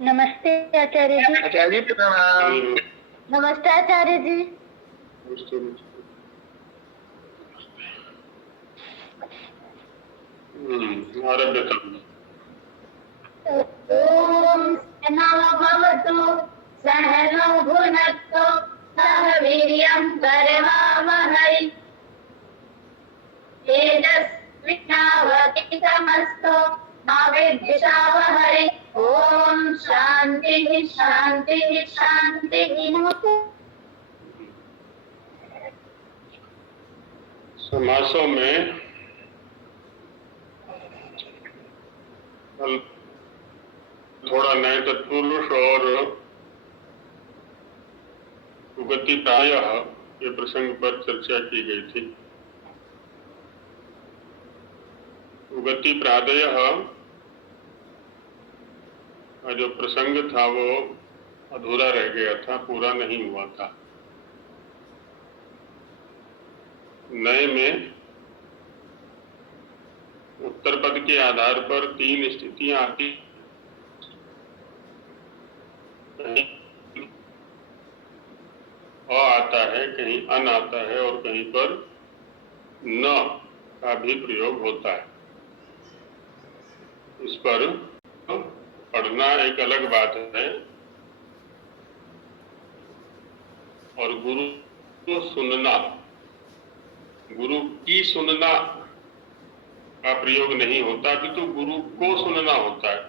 नमस्ते आचार्य जी। आचार्य जी प्रणाम। नमस्ते आचार्य जी। आरभ्य करो। ओम सहना भवतु सहनौ भुनक्तु सह वीर्यं करवावहै तेजस्विनावतीतमस्तु मा विद्विषावहै। ओम शांति शांति शांति। समासों में थोड़ा नए तत्पुरुष और उगति प्रायः के प्रसंग पर चर्चा की गई थी। उगति प्रादयः का जो प्रसंग था वो अधूरा रह गया था, पूरा नहीं हुआ था। नए में उत्तर पद के आधार पर 3 स्थितियां आती, कहीं अ आता है, कहीं अन आता है और कहीं पर न का भी प्रयोग होता है। इस पर पढ़ना एक अलग बात है और गुरु को सुनना, गुरु की सुनना का प्रयोग नहीं होता, किंतु गुरु को सुनना होता है।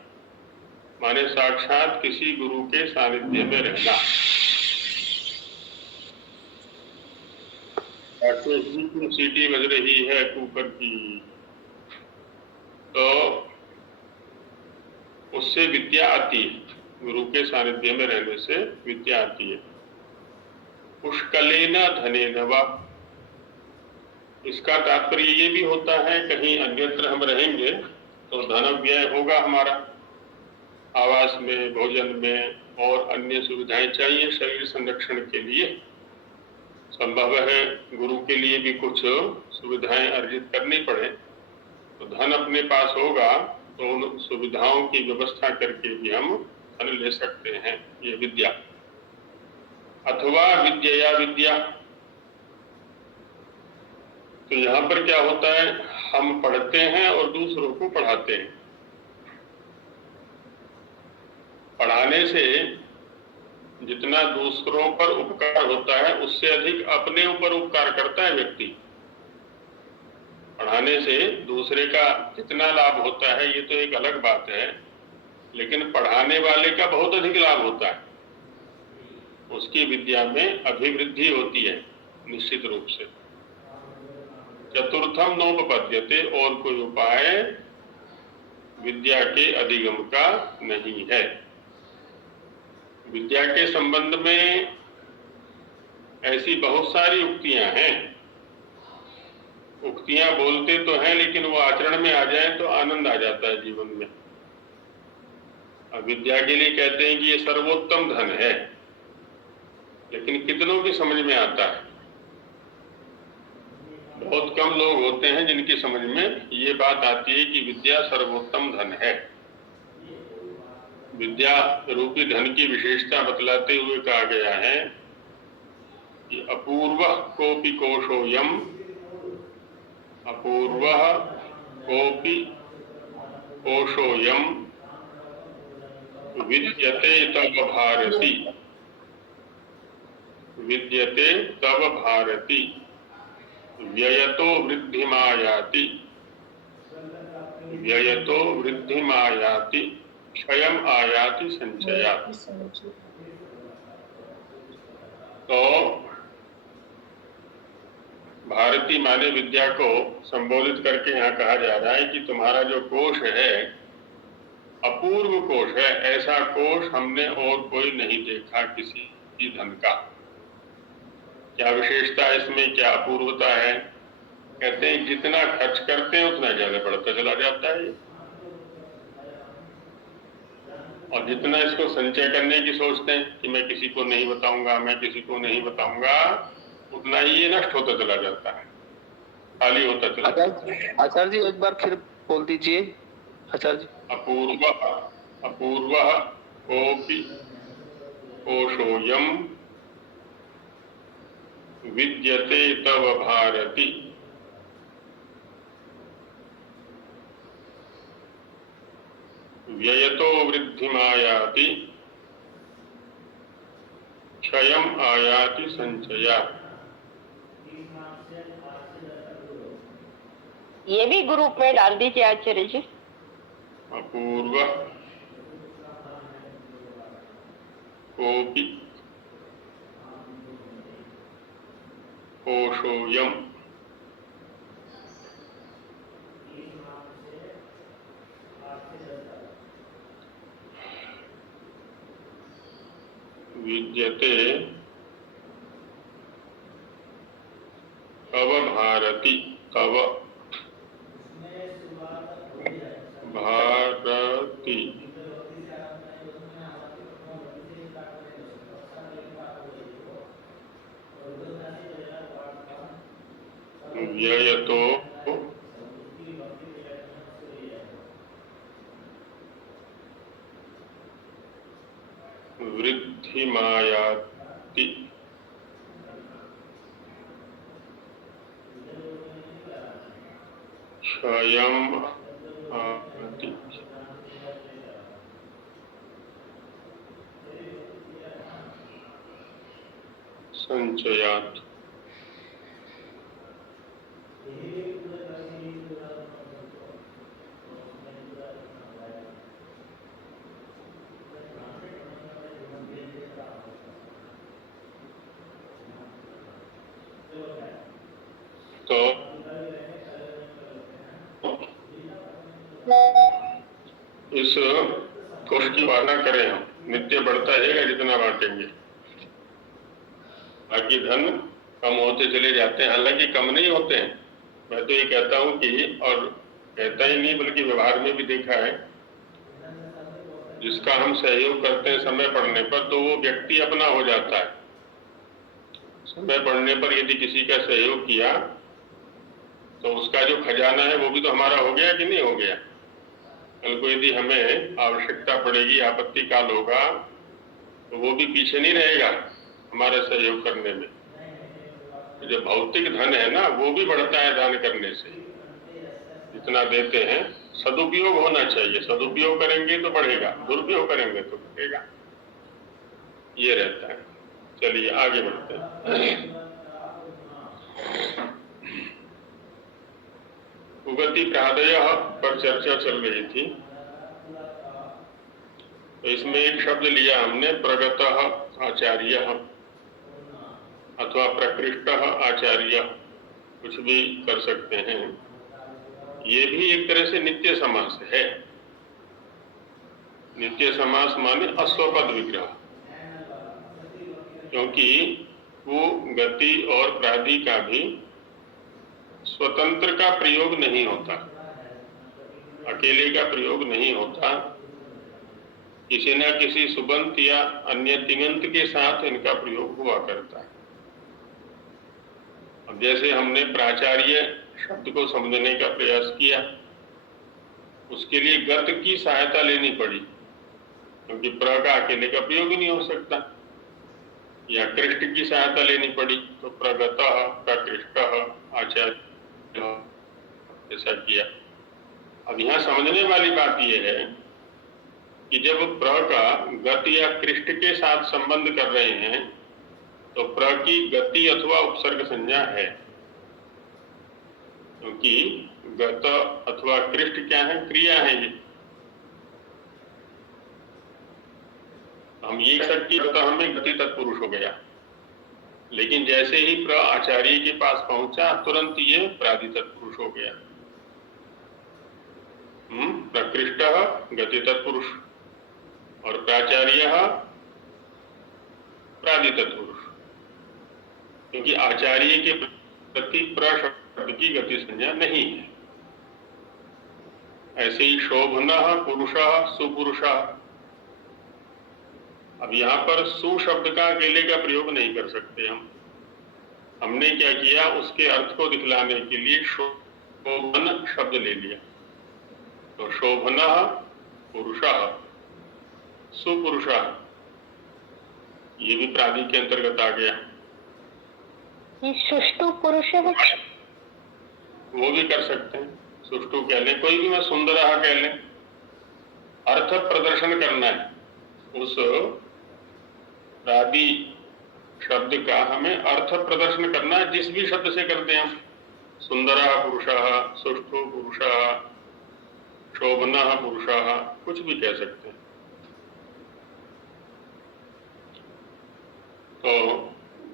माने साक्षात किसी गुरु के सानिध्य में रहना। सीटी बज रही है कुकर की, तो उससे विद्या आती है। गुरु के सानिध्य में रहने से विद्या आती है। पुष्कलेन धनेन वा, इसका तात्पर्य ये भी होता है कहीं अन्यत्र हम रहेंगे तो धन व्यय होगा हमारा, आवास में, भोजन में और अन्य सुविधाएं चाहिए शरीर संरक्षण के लिए। संभव है गुरु के लिए भी कुछ सुविधाएं अर्जित करनी पड़े, तो धन अपने पास होगा तो उन सुविधाओं की व्यवस्था करके भी हम धन ले सकते हैं, ये विद्या। अथवा विद्या विद्या, तो यहाँ पर क्या होता है, हम पढ़ते हैं और दूसरों को पढ़ाते हैं। पढ़ाने से जितना दूसरों पर उपकार होता है उससे अधिक अपने ऊपर उपकार करता है व्यक्ति। पढ़ाने से दूसरे का कितना लाभ होता है ये तो एक अलग बात है, लेकिन पढ़ाने वाले का बहुत अधिक लाभ होता है। उसकी विद्या में अभिवृद्धि होती है निश्चित रूप से। चतुर्थम नोपपद्यते, और कोई उपाय विद्या के अधिगम का नहीं है। विद्या के संबंध में ऐसी बहुत सारी उक्तियां हैं। उक्तियां बोलते तो हैं लेकिन वो आचरण में आ जाए तो आनंद आ जाता है जीवन में। अब विद्या के लिए कहते हैं कि ये सर्वोत्तम धन है, लेकिन कितनों की समझ में आता है? बहुत कम लोग होते हैं जिनकी समझ में ये बात आती है कि विद्या सर्वोत्तम धन है। विद्या रूपी धन की विशेषता बतलाते हुए कहा गया है कि अपूर्वः कोपि कोशोऽयम्, अपूर्वः कोपि कोशोऽयम् विद्यते तव भारती, विद्यते तव भारती व्ययतो वृद्धिमायाति, व्ययतो वृद्धिमायाति क्षयम् आयाति संचयात्। तो भारती माने विद्या को संबोधित करके यहाँ कहा जा रहा है कि तुम्हारा जो कोश है अपूर्व कोश है, ऐसा कोश हमने और कोई नहीं देखा किसी धन का। क्या विशेषता है इसमें, क्या अपूर्वता है? कहते हैं जितना खर्च करते हैं उतना ज्यादा बढ़ता चला जाता है, और जितना इसको संचय करने की सोचते हैं कि मैं किसी को नहीं बताऊंगा, मैं किसी को नहीं बताऊंगा, उतना ही ये नष्ट होता चला जाता है, खाली होता चला जाता है। आचार्य जी एक बार फिर बोल दीजिए आचार्य जी। अपूर्व, अपूर्व कोऽपि कोशोऽयं विद्यते तव भारति व्ययतो वृद्धिमायाति क्षयम् आयाति संचयात्। ये भी ग्रुप में डाल दीजिए आचार्य जी। अपूर्व कोऽपि कोशोऽयं विद्यते तव भारति तव भारति व्ययतो वृद्धिमायाति क्षयम् आयाति संचयात्। तो इस कोष की वारणा करें हम, नित्य बढ़ता रहेगा जितना बांटेंगे। बाकी धन कम होते चले जाते हैं, हालांकि कम नहीं होते हैं। मैं तो ये कहता हूँ कि, और कहता ही नहीं बल्कि व्यवहार में भी देखा है, जिसका हम सहयोग करते हैं समय पड़ने पर तो वो व्यक्ति अपना हो जाता है। समय पड़ने पर यदि किसी का सहयोग किया तो उसका जो खजाना है वो भी तो हमारा हो गया कि नहीं हो गया। कल को यदि हमें आवश्यकता पड़ेगी, आपत्ति काल होगा, तो वो भी पीछे नहीं रहेगा हमारा सहयोग करने में। जो भौतिक धन है ना, वो भी बढ़ता है दान करने से। जितना देते हैं सदुपयोग होना चाहिए, सदुपयोग करेंगे तो बढ़ेगा, दुरुपयोग करेंगे तो घटेगा, ये रहता है। चलिए आगे बढ़ते हैं। उगति प्रादय पर चर्चा चल रही थी, तो इसमें एक शब्द लिया हमने, प्रगतः आचार्य अथवा प्रकृष्टः आचार्य, कुछ भी कर सकते हैं। ये भी एक तरह से नित्य समास है। नित्य समास माने अस्वपद विग्रह, क्योंकि वो गति और प्रादि का भी स्वतंत्र का प्रयोग नहीं होता, अकेले का प्रयोग नहीं होता, किसी न किसी सुबंत या अन्य तिङंत के साथ इनका प्रयोग हुआ करता है। अब जैसे हमने प्राचार्य शब्द को समझने का प्रयास किया, उसके लिए गत की सहायता लेनी पड़ी, क्योंकि प्र का अकेले का प्रयोग ही नहीं हो सकता, या कृष्ट की सहायता लेनी पड़ी, तो प्रगतः प्रकृष्टः आचार्य ऐसा किया। अब यहाँ समझने वाली बात यह है कि जब प्र का गत या कृष्ट के साथ संबंध कर रहे हैं तो प्र की गति अथवा उपसर्ग संज्ञा है, क्योंकि गत अथवा कृष्ट क्या है, क्रिया है। ये हम ये कह सकते हैं तो हमें गति तत्पुरुष हो गया, लेकिन जैसे ही प्र आचार्य के पास पहुंचा तुरंत ये प्रादि तत्पुरुष हो गया। प्रकृष्ट गति तत्पुरुष और प्राचार्य प्रादि तत्पुरुष, क्योंकि आचार्य के प्रति प्र शब्द की गति संज्ञा नहीं है। ऐसे ही शोभनः पुरुषः सुपुरुषः, अब यहाँ पर सु शब्द का अकेले का प्रयोग नहीं कर सकते हम। हमने क्या किया, उसके अर्थ को दिखलाने के लिए शोभन शब्द ले लिया। तो शोभनः पुरुषः, सुपुरुषः, ये भी प्रादि के अंतर्गत आ गया। ये सुष्टु पुरुष है। वो भी कर सकते हैं, सुष्टु कह लें, कोई भी, मैं सुंदरः कह लें। अर्थ प्रदर्शन करना है उस प्रादि शब्द का, हमें अर्थ प्रदर्शन करना है, जिस भी शब्द से करते हैं हम। सुंदरः पुरुषः, सुष्टु पुरुषः, शोभनः पुरुषः, कुछ भी कह सकते हैं। तो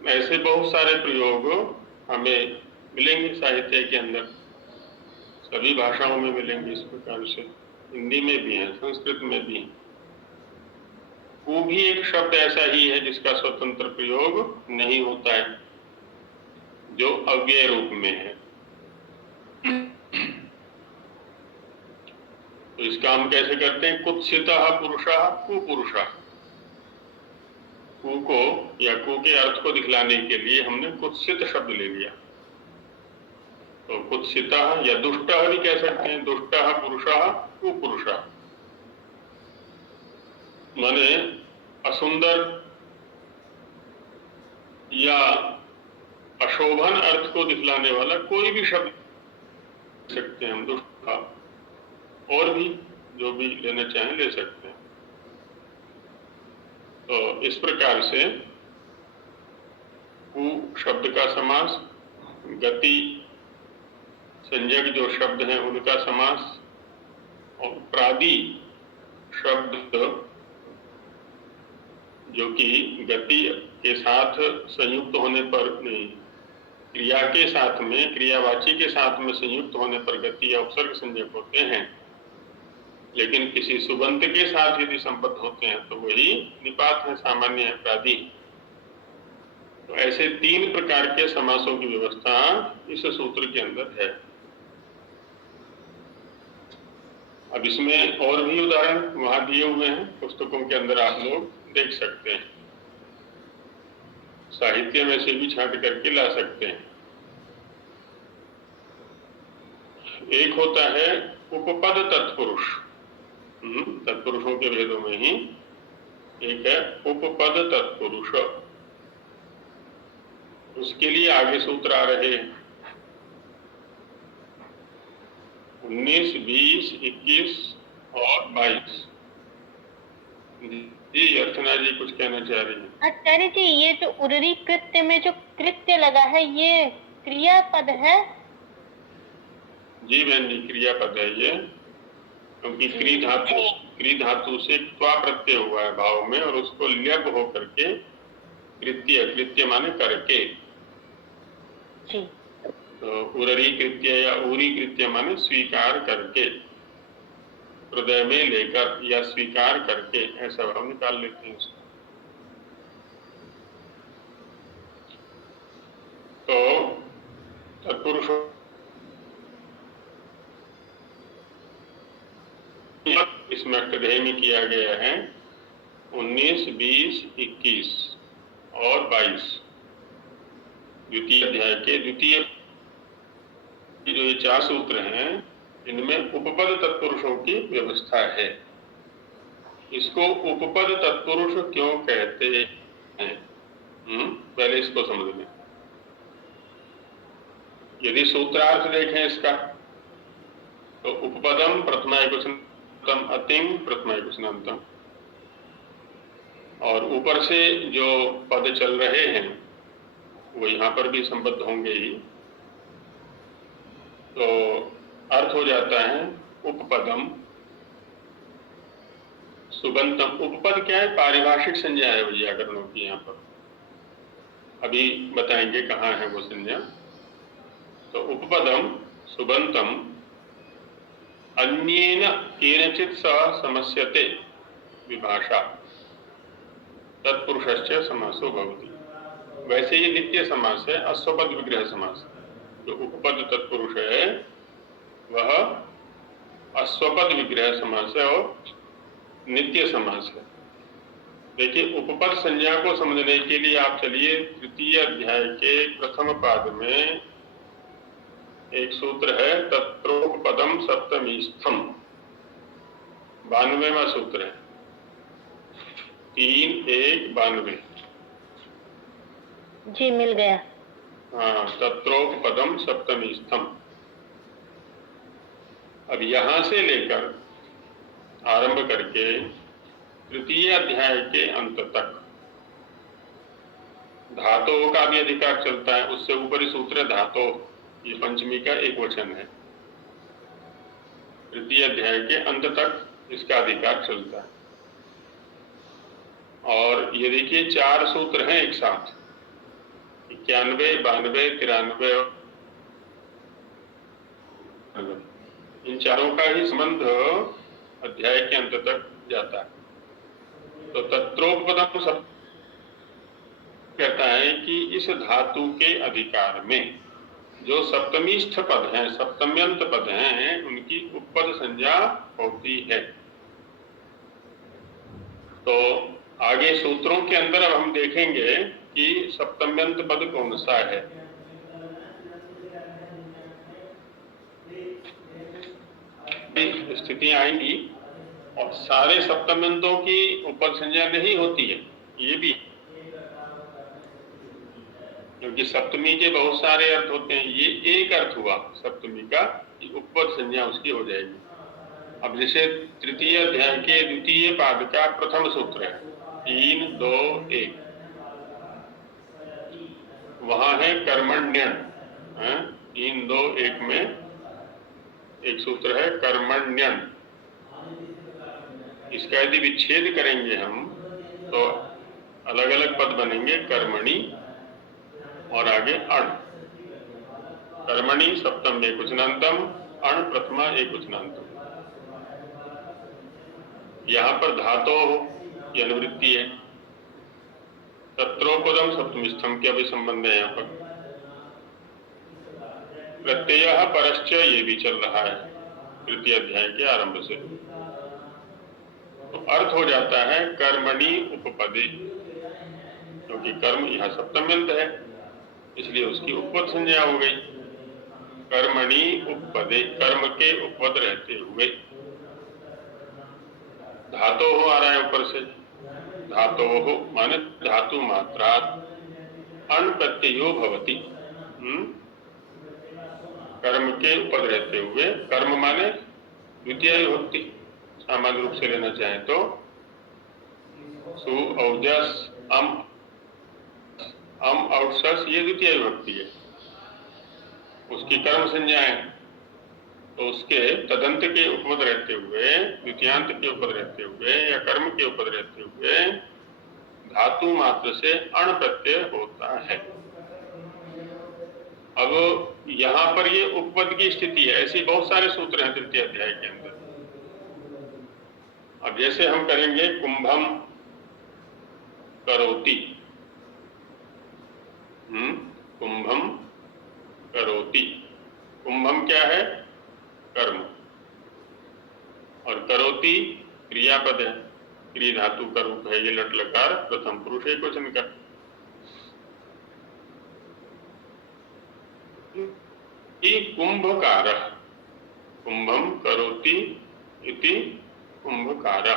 ऐसे बहुत सारे प्रयोग हमें मिलेंगे साहित्य के अंदर, सभी भाषाओं में मिलेंगे इस प्रकार से। हिंदी में भी है, संस्कृत में भी है। वो भी एक शब्द ऐसा ही है जिसका स्वतंत्र प्रयोग नहीं होता है, जो अव्यय रूप में है। तो इसका हम कैसे करते हैं? कुत्सितः पुरुषः कुपुरुषः। कु को या कु के अर्थ को दिखलाने के लिए हमने कुत्सित शब्द ले लिया। तो कुत्सितः या दुष्टः भी कह सकते हैं, दुष्टः पुरुषः कुपुरुषः, माने असुंदर या अशोभन अर्थ को दिखलाने वाला कोई भी शब्द सकते हैं हम, दुष्ट, और भी जो भी लेना चाहें ले सकते हैं। तो इस प्रकार से कु शब्द का समास, गति संज्ञक जो शब्द हैं उनका समास, और प्रादि शब्द जो कि गति के साथ संयुक्त होने पर, नहीं, क्रिया के साथ में, क्रियावाची के साथ में संयुक्त होने पर गति या उपसर्ग संज्ञक होते हैं, लेकिन किसी सुबंत के साथ यदि संबद्ध होते हैं तो वही निपात है, सामान्य है, प्रादि। तो ऐसे 3 प्रकार के समासों की व्यवस्था इस सूत्र के अंदर है। अब इसमें और भी उदाहरण वहां दिए हुए हैं, पुस्तकों के अंदर आप लोग देख सकते हैं, साहित्य में से भी छांट करके ला सकते हैं। एक होता है उपपद तत्पुरुष, तत्पुरुषों के भेदों में ही एक है उपपद तत्पुरुष। उसके लिए आगे सूत्र आ रहे हैं 19, 20, 21 और 22। जी अर्चना जी कुछ कहना चाह रही है? आचार्य जी, ये जो उर्री कृत्य में जो कृत्य लगा है, ये क्रियापद है? जी बहन जी, क्रियापद है ये, क्योंकि क्री धातु से त्वा प्रत्यय हुआ है भाव में, और उसको ल्यब हो करके कृत्य, कृत्य माने करके, जी। तो उररी कृत्य या उरी कृत्य माने स्वीकार करके, हृदय में लेकर या स्वीकार करके, ऐसा भाव निकाल लेते हैं उसको। तो तत्पुरुष इसमें अष्टध्यायी में किया गया है 19, 20, 21 और 22। द्वितीय अध्याय के द्वितीय जो ये 4 सूत्र हैं, इनमें उपपद तत्पुरुषों की व्यवस्था है। इसको उपपद तत्पुरुष क्यों कहते हैं? पहले इसको समझ लें। यदि सूत्रार्थ देखें इसका, तो उपपदम प्रथमा एकवचनम अतिम प्रथमा एकवचनांतम, और ऊपर से जो पद चल रहे हैं वो यहाँ पर भी संबद्ध होंगे ही, तो अर्थ हो जाता है उपपदम सुबंतम। उपपद क्या है? पारिभाषिक संज्ञा है व्याकरणों की, यहाँ पर अभी बताएंगे कहाँ है वो संज्ञा। तो उपपदम सुबंतम अन्येन केनचित् सह समस्यते विभाषा तत्पुरुषस्य समासो भवति। वैसे ही नित्य समास है, अश्वपद विग्रह समास। जो उपपद तत्पुरुष है वह अश्वपद विग्रह समास है और नित्य समास है। देखिए, उपपद संज्ञा को समझने के लिए आप चलिए तृतीय अध्याय के प्रथम पाद में एक सूत्र है, तत्रोपपदम सप्तमीस्थम, 92वां सूत्र है। 3 1 92। जी मिल गया। हाँ, तत्रोपपदम सप्तमी स्थम। अब यहां से लेकर आरंभ करके तृतीय अध्याय के अंत तक धातुओं का भी अधिकार चलता है। उससे ऊपरी सूत्र है धातु, ये पंचमी का एक वचन है। तृतीय अध्याय के अंत तक इसका अधिकार चलता है। और ये देखिए 4 सूत्र हैं एक साथ, 91 92 93 और इन चारों का ही संबंध अध्याय के अंत तक जाता है। तो तत्रोपपदम सब कहता है कि इस धातु के अधिकार में जो सप्तमीष्ठ पद हैं, सप्तम्यंत पद हैं, उनकी उपपद संज्ञा होती है। तो आगे सूत्रों के अंदर अब हम देखेंगे कि सप्तम्यंत पद कौन सा है। स्थितियां आएंगी और सारे सप्तम्यंतों की उपपद संज्ञा नहीं होती है, ये भी, क्योंकि सप्तमी के बहुत सारे अर्थ होते हैं। ये एक अर्थ हुआ सप्तमी का, उपपद संज्ञा उसकी हो जाएगी। अब जैसे तृतीय अध्याय के द्वितीय पाद का प्रथम सूत्र है 3 2 1, वहां है कर्मण्यन। 3 2 1 में एक सूत्र है कर्मण्यन। इसका यदि विच्छेद करेंगे हम तो अलग अलग पद बनेंगे, कर्मणि और आगे अण। कर्मणि सप्तम एकवचनांतम, अण प्रथमा एकवचनांतम। यहाँ पर धातो की अनुवृत्ति है। तत्रोपदम सप्तमीस्थम के अभी संबंध है। यहाँ पर प्रत्यय परश्च ये भी चल रहा है तृतीय अध्याय के आरंभ से। तो अर्थ हो जाता है कर्मणि उपपदे, क्योंकि कर्म यहाँ सप्तम्यंत है इसलिए उसकी उपपद संज्ञा हो गई। कर्मणि उपपदे, कर्म के उपपद रहते हुए। धातो हो आ रहा है ऊपर से, धातो हो माने धातु मात्रात अण प्रत्ययो भवति। कर्म के उपद रहते हुए, कर्म माने द्वितीय विभक्ति, सामान्य रूप से लेना चाहे तो सु औजस अम औसस ये द्वितीय विभक्ति है, उसकी कर्म संज्ञा है। तो उसके तदंत के उपपद रहते हुए, द्वितीयांत के उपपद रहते हुए या कर्म के उपपद रहते हुए धातु मात्र से अण प्रत्यय होता है। अब यहाँ पर ये उपपद की स्थिति है। ऐसी बहुत सारे सूत्र हैं तृतीय अध्याय के अंदर। अब जैसे हम करेंगे कुंभम करोति, कुंभम करोति। कुंभम क्या है? कर्म, और करोति क्रियापद है, क्रिया धातु का रूप है। ये लट लकार प्रथम पुरुष एकवचन का। कुंभकार, कुंभम करोति इति कुंभकार।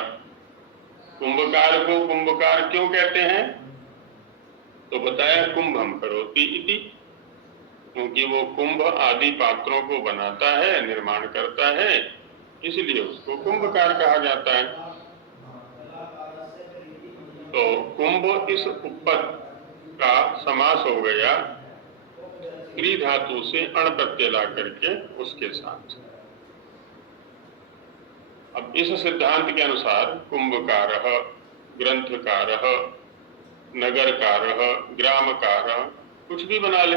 कुंभकार को कुंभकार क्यों कहते हैं? तो बताया कुंभम करोति इति, क्योंकि वो कुंभ आदि पात्रों को बनाता है, निर्माण करता है, इसलिए उसको कुंभकार कहा जाता है। तो कुंभ इस उपपद का समास हो गया क्री धातु से अण प्रत्यय ला करके उसके साथ। अब इस सिद्धांत के अनुसार कुंभकारः, ग्रंथकारः, नगरकारः, ग्रामकारः, कुछ भी बना ले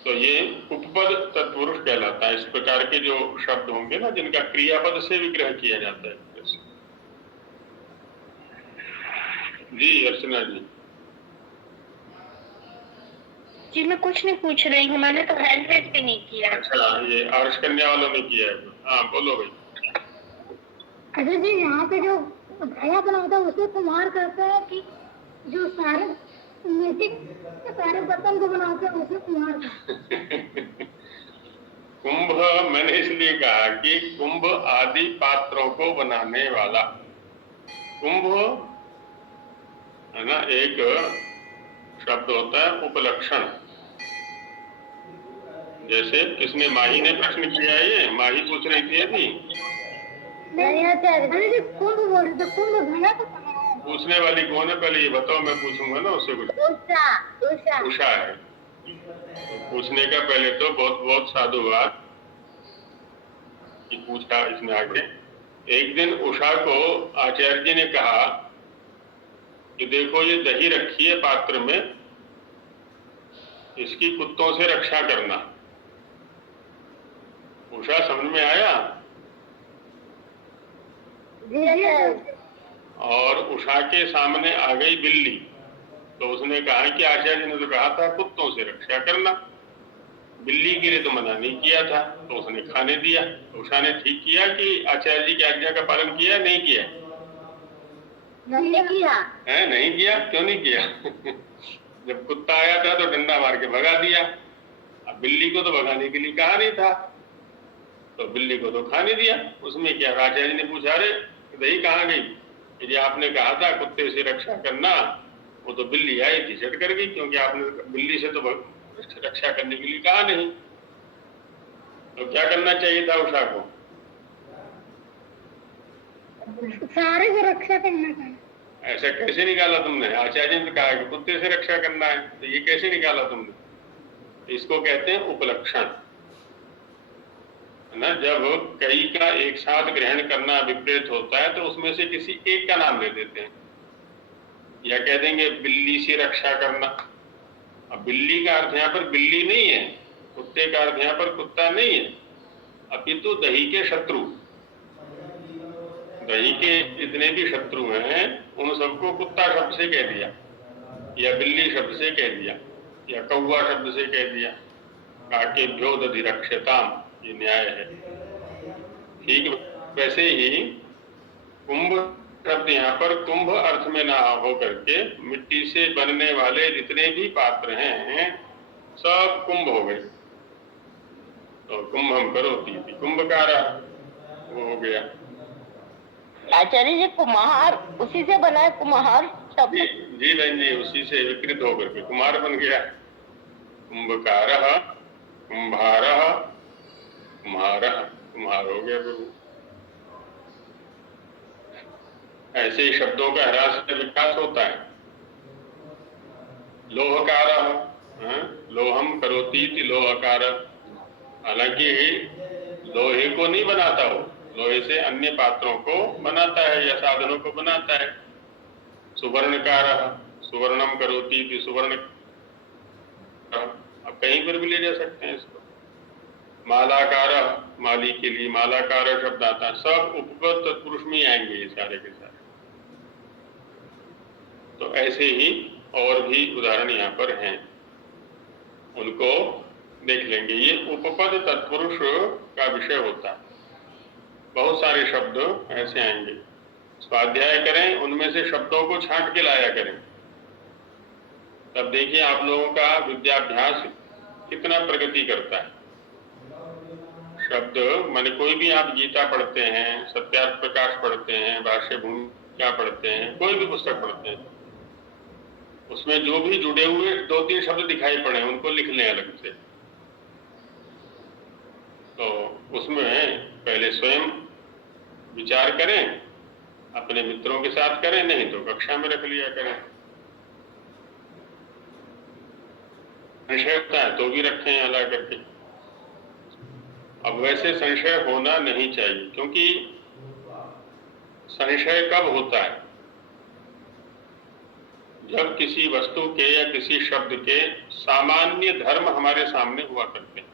तो ये उपपद तत्पुरुष कहलाता है। इस प्रकार के जो शब्द होंगे ना जिनका क्रियापद से विग्रह किया जाता है। जी अर्चना जी। जी मैं कुछ नहीं पूछ रही हूँ, मैंने तो हैंड रेज भी नहीं किया। अच्छा, ये आर्ष कन्या वालों ने किया है। हाँ बोलो भाई। अच्छा जी, यहाँ पे जो भैया बनाता है उसे कुम्हार कहते हैं कि जो सारे मिट्टी के सारे बर्तन को बनाते हैं उसे कुम्हार कहते हैं। कुंभ मैंने इसलिए कहा कि कुंभ आदि पात्रों को बनाने वाला। कुंभ है ना, एक शब्द होता है उपलक्षण। जैसे किसने, माही ने प्रश्न किया, ये माही पूछ रही थी अभी। नहीं आचार्य जी, कुंभ बोल रहे थे, कुंभ घड़ा तो पूछने वाली कौन है पहले ये बताओ, मैं पूछूंगा ना उससे कुछ। उषा है। तो पूछने का पहले तो बहुत बहुत साधुवाद कि पूछा इसने आगे। एक दिन उषा को आचार्य जी ने कहा कि देखो ये दही रखी है पात्र में, इसकी कुत्तों से रक्षा करना। उषा समझ में आया? और उषा के सामने आ गई बिल्ली, तो उसने कहा कि आचार्य ने तो कहा था कुत्तों से रक्षा करना, बिल्ली के लिए तो मना नहीं किया था, तो उसने खाने दिया। तो उषा ने ठीक किया कि आचार्य जी की आज्ञा का पालन किया, नहीं किया? नहीं किया है, नहीं किया। क्यों नहीं किया? जब कुत्ता आया था तो डंडा मार के भगा दिया। अब बिल्ली को तो भगाने के लिए कहा नहीं था, तो बिल्ली को तो खाने दिया। उसमें क्या? आचार्य ने पूछा, अरे दही कहाँ गई? यदि आपने कहा था कुत्ते से रक्षा करना, वो तो बिल्ली आई थी झट कर गई, क्योंकि आपने बिल्ली से तो रक्षा करने के लिए कहा नहीं। तो क्या करना चाहिए था उषा को? सारे को रक्षा करना चाहिए। ऐसा कैसे निकाला तुमने? आचार्य ने कहा कि कुत्ते से रक्षा करना है, तो ये कैसे निकाला तुमने? इसको कहते हैं उपलक्षण, है ना। जब कई का एक साथ ग्रहण करना विपरीत होता है तो उसमें से किसी एक का नाम ले देते हैं, या कह देंगे बिल्ली से रक्षा करना। अब बिल्ली का अर्थ यहाँ पर बिल्ली नहीं है, कुत्ते का अर्थ यहाँ पर कुत्ता नहीं है, अपितु दही के शत्रु, दही के जितने भी शत्रु हैं उन सबको कुत्ता शब्द से कह दिया, या बिल्ली शब्द से कह दिया, या कौवा शब्द से कह दिया। काकेभ्यो दधिरक्षताम, ये न्याय है। ठीक वैसे ही कुंभ शब्द यहाँ पर कुंभ अर्थ में ना हो करके मिट्टी से बनने वाले जितने भी पात्र हैं सब कुंभ हो गए। तो कुंभम करोति इति कुंभकारः, वो हो गया। आचार्य जी कुम्हार उसी से बना है, कुम्हार शब्द। जी बहन जी, उसी से विकृत होकर के कुमार बन गया। कुंभकारः, कुंभारः, कुम्हारः, कुम्हार हो गया प्रभु। ऐसे ही शब्दों का ह्रास से विकास होता है। लोहकारः, लोहम करोति इति लोहकारः, हालांकि लोहे को नहीं बनाता हो, लोहे से अन्य पात्रों को बनाता है या साधनों को बनाता है। सुवर्णकारः, सुवर्णम करोति इति सुवर्ण, अब कहीं पर भी ले जा सकते हैं इसको। मालाकारः, माली के लिए मालाकार शब्द आता है। सब उपपद तत्पुरुष में आएंगे ये सारे के सारे। तो ऐसे ही और भी उदाहरण यहाँ पर हैं, उनको देख लेंगे। ये उपपद तत्पुरुष का विषय होता है। बहुत सारे शब्द ऐसे आएंगे, स्वाध्याय करें, उनमें से शब्दों को छांट के लाया करें, तब देखिए आप लोगों का विद्याभ्यास कितना प्रगति करता है। शब्द माने कोई भी, आप गीता पढ़ते हैं, सत्यार्थ प्रकाश पढ़ते हैं, भाष्य भूमिका पढ़ते हैं, कोई भी पुस्तक पढ़ते हैं, उसमें जो भी जुड़े हुए 2-3 शब्द दिखाई पड़े उनको लिख लें अलग से। तो उसमें पहले स्वयं विचार करें, अपने मित्रों के साथ करें, नहीं तो कक्षा में रख लिया करें। संशय होता है तो भी रखें यहाँ ला करके। अब वैसे संशय होना नहीं चाहिए, क्योंकि संशय कब होता है? जब किसी वस्तु के या किसी शब्द के सामान्य धर्म हमारे सामने हुआ करते हैं,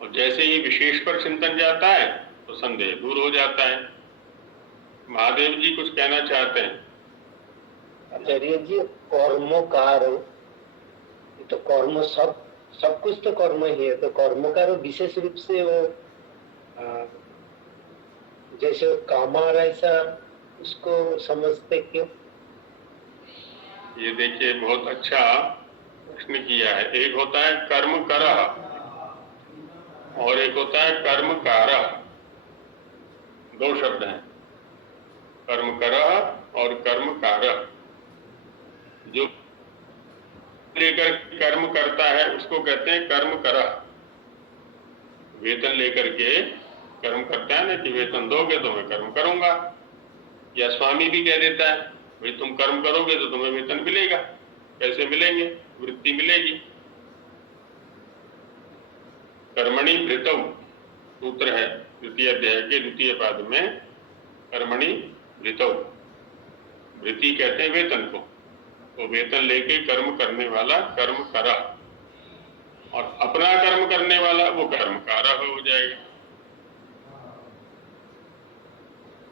और जैसे ही विशेष पर चिंतन जाता है तो संदेह दूर हो जाता है। महादेव जी कुछ कहना चाहते हैं। आचार्य जी, कर्मकार, तो कर्म सब कुछ तो कर्म ही है, तो कर्मकार विशेष रूप से वो जैसे कामार, ऐसा उसको समझते क्यों? ये देखिए बहुत अच्छा प्रश्न किया है। एक होता है कर्म करह, और एक होता है कर्मकारः। दो शब्द हैं, कर्मकरः और कर्मकारः। जो लेकर कर्म करता है उसको कहते हैं कर्मकरः। वेतन लेकर के कर्म करता है ना कि वेतन दोगे तो मैं कर्म करूंगा, या स्वामी भी कह देता है भाई तुम कर्म करोगे तो तुम्हें वेतन मिलेगा। कैसे मिलेंगे? वृत्ति मिलेगी। कर्मणि वृतौ सूत्र है द्वितीय अध्याय के द्वितीय पाद में, कर्मणि वृतौ। वृत्ति कहते हैं वेतन को, तो वेतन लेके कर्म करने वाला कर्म करा, और अपना कर्म करने वाला वो कर्मकारः हो जाएगा।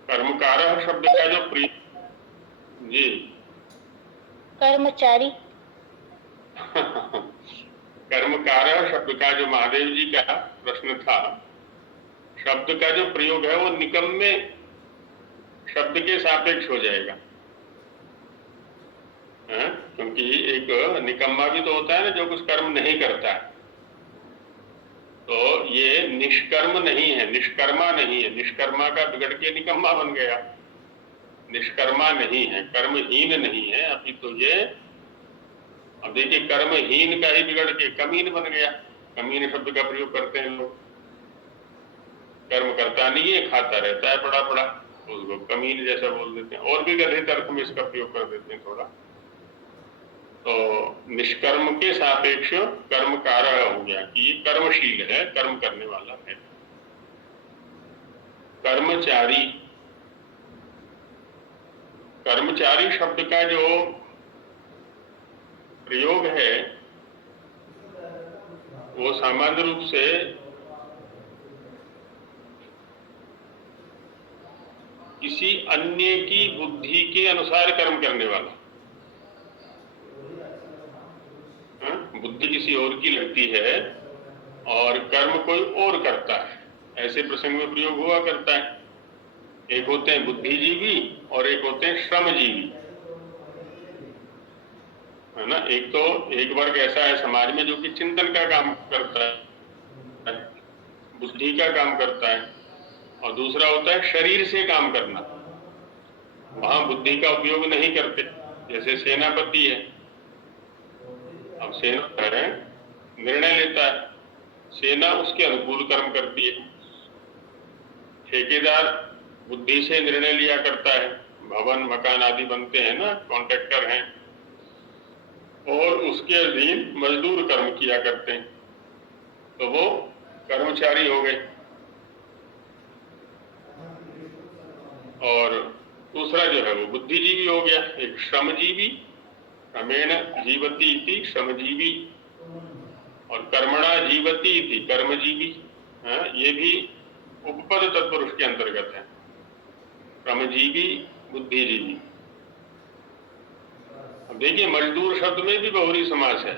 कर्मकारः शब्द का जो जी कर्मचारी। कर्मकारः शब्द का जो महादेव जी का प्रश्न था, शब्द का जो प्रयोग है वो निकम्मे शब्द के सापेक्ष हो जाएगा। क्योंकि एक निकम्मा भी तो होता है ना जो कुछ कर्म नहीं करता है, तो ये निष्कर्म नहीं है, निष्कर्मा नहीं है। निष्कर्मा का बिगड़ के निकम्मा बन गया, निष्कर्मा नहीं है, कर्महीन नहीं है। अभी तो ये अब देखिए कर्महीन का ही बिगड़ के कमीन बन गया। कमीन शब्द का प्रयोग करते हैं लोग, कर्म करता नहीं है, खाता रहता है पड़ा पड़ा, उसको कमीन जैसा बोल देते हैं। और भी गलत अर्थ में इसका प्रयोग कर देते हैं थोड़ा। तो निष्कर्म के सापेक्ष कर्मकारः हो गया कि ये कर्मशील है, कर्म करने वाला है। कर्मचारी, कर्मचारी शब्द का जो प्रयोग है वो सामान्य रूप से किसी अन्य की बुद्धि के अनुसार कर्म करने वाला। बुद्धि किसी और की लगती है और कर्म कोई और करता है, ऐसे प्रसंग में प्रयोग हुआ करता है। एक होते हैं बुद्धिजीवी और एक होते हैं श्रमजीवी, है ना। एक तो एक वर्ग ऐसा है समाज में जो कि चिंतन का काम करता है, बुद्धि का काम करता है, और दूसरा होता है शरीर से काम करना। वहां बुद्धि का उपयोग नहीं करते। जैसे सेनापति है, अब सेना है, निर्णय लेता है, सेना उसके अनुकूल कर्म करती है। ठेकेदार बुद्धि से निर्णय लिया करता है, भवन मकान आदि बनते हैं ना, कॉन्ट्रैक्टर हैं, और उसके अधीन मजदूर कर्म किया करते हैं, तो वो कर्मचारी हो गए। और दूसरा जो है वो बुद्धिजीवी हो गया। एक श्रमजीवी, क्रमेण जीवति इति श्रमजीवी, और कर्मणा जीवति इति कर्मजीवी। ये भी उपपद तत्पुरुष के अंतर्गत है, श्रमजीवी बुद्धिजीवी। अब देखिए मजदूर शब्द में भी बहुरी समास है।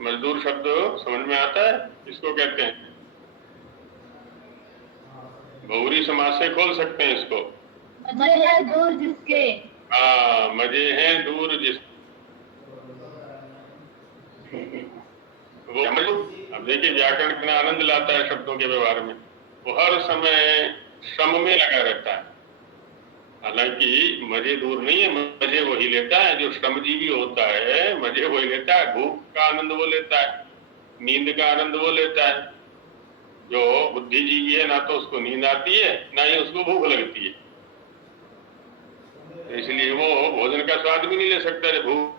मजदूर शब्द समझ में आता है, इसको कहते हैं बहुरी समास से खोल सकते हैं इसको। मजे हैं दूर जिसके, हाँ, मजे हैं दूर जिस वो। अब देखिए व्याकरण कितना आनंद लाता है शब्दों के व्यवहार में। वो हर समय श्रम में लगा रहता है, हालांकि मजे दूर नहीं है, मजे वही लेता है जो श्रमजीवी होता है। मजे वही लेता है, भूख का आनंद वो लेता है, नींद का आनंद वो लेता है। जो बुद्धिजीवी है ना तो उसको नींद आती है ना ही उसको भूख लगती है, इसलिए वो भोजन का स्वाद भी नहीं ले सकता है भूख,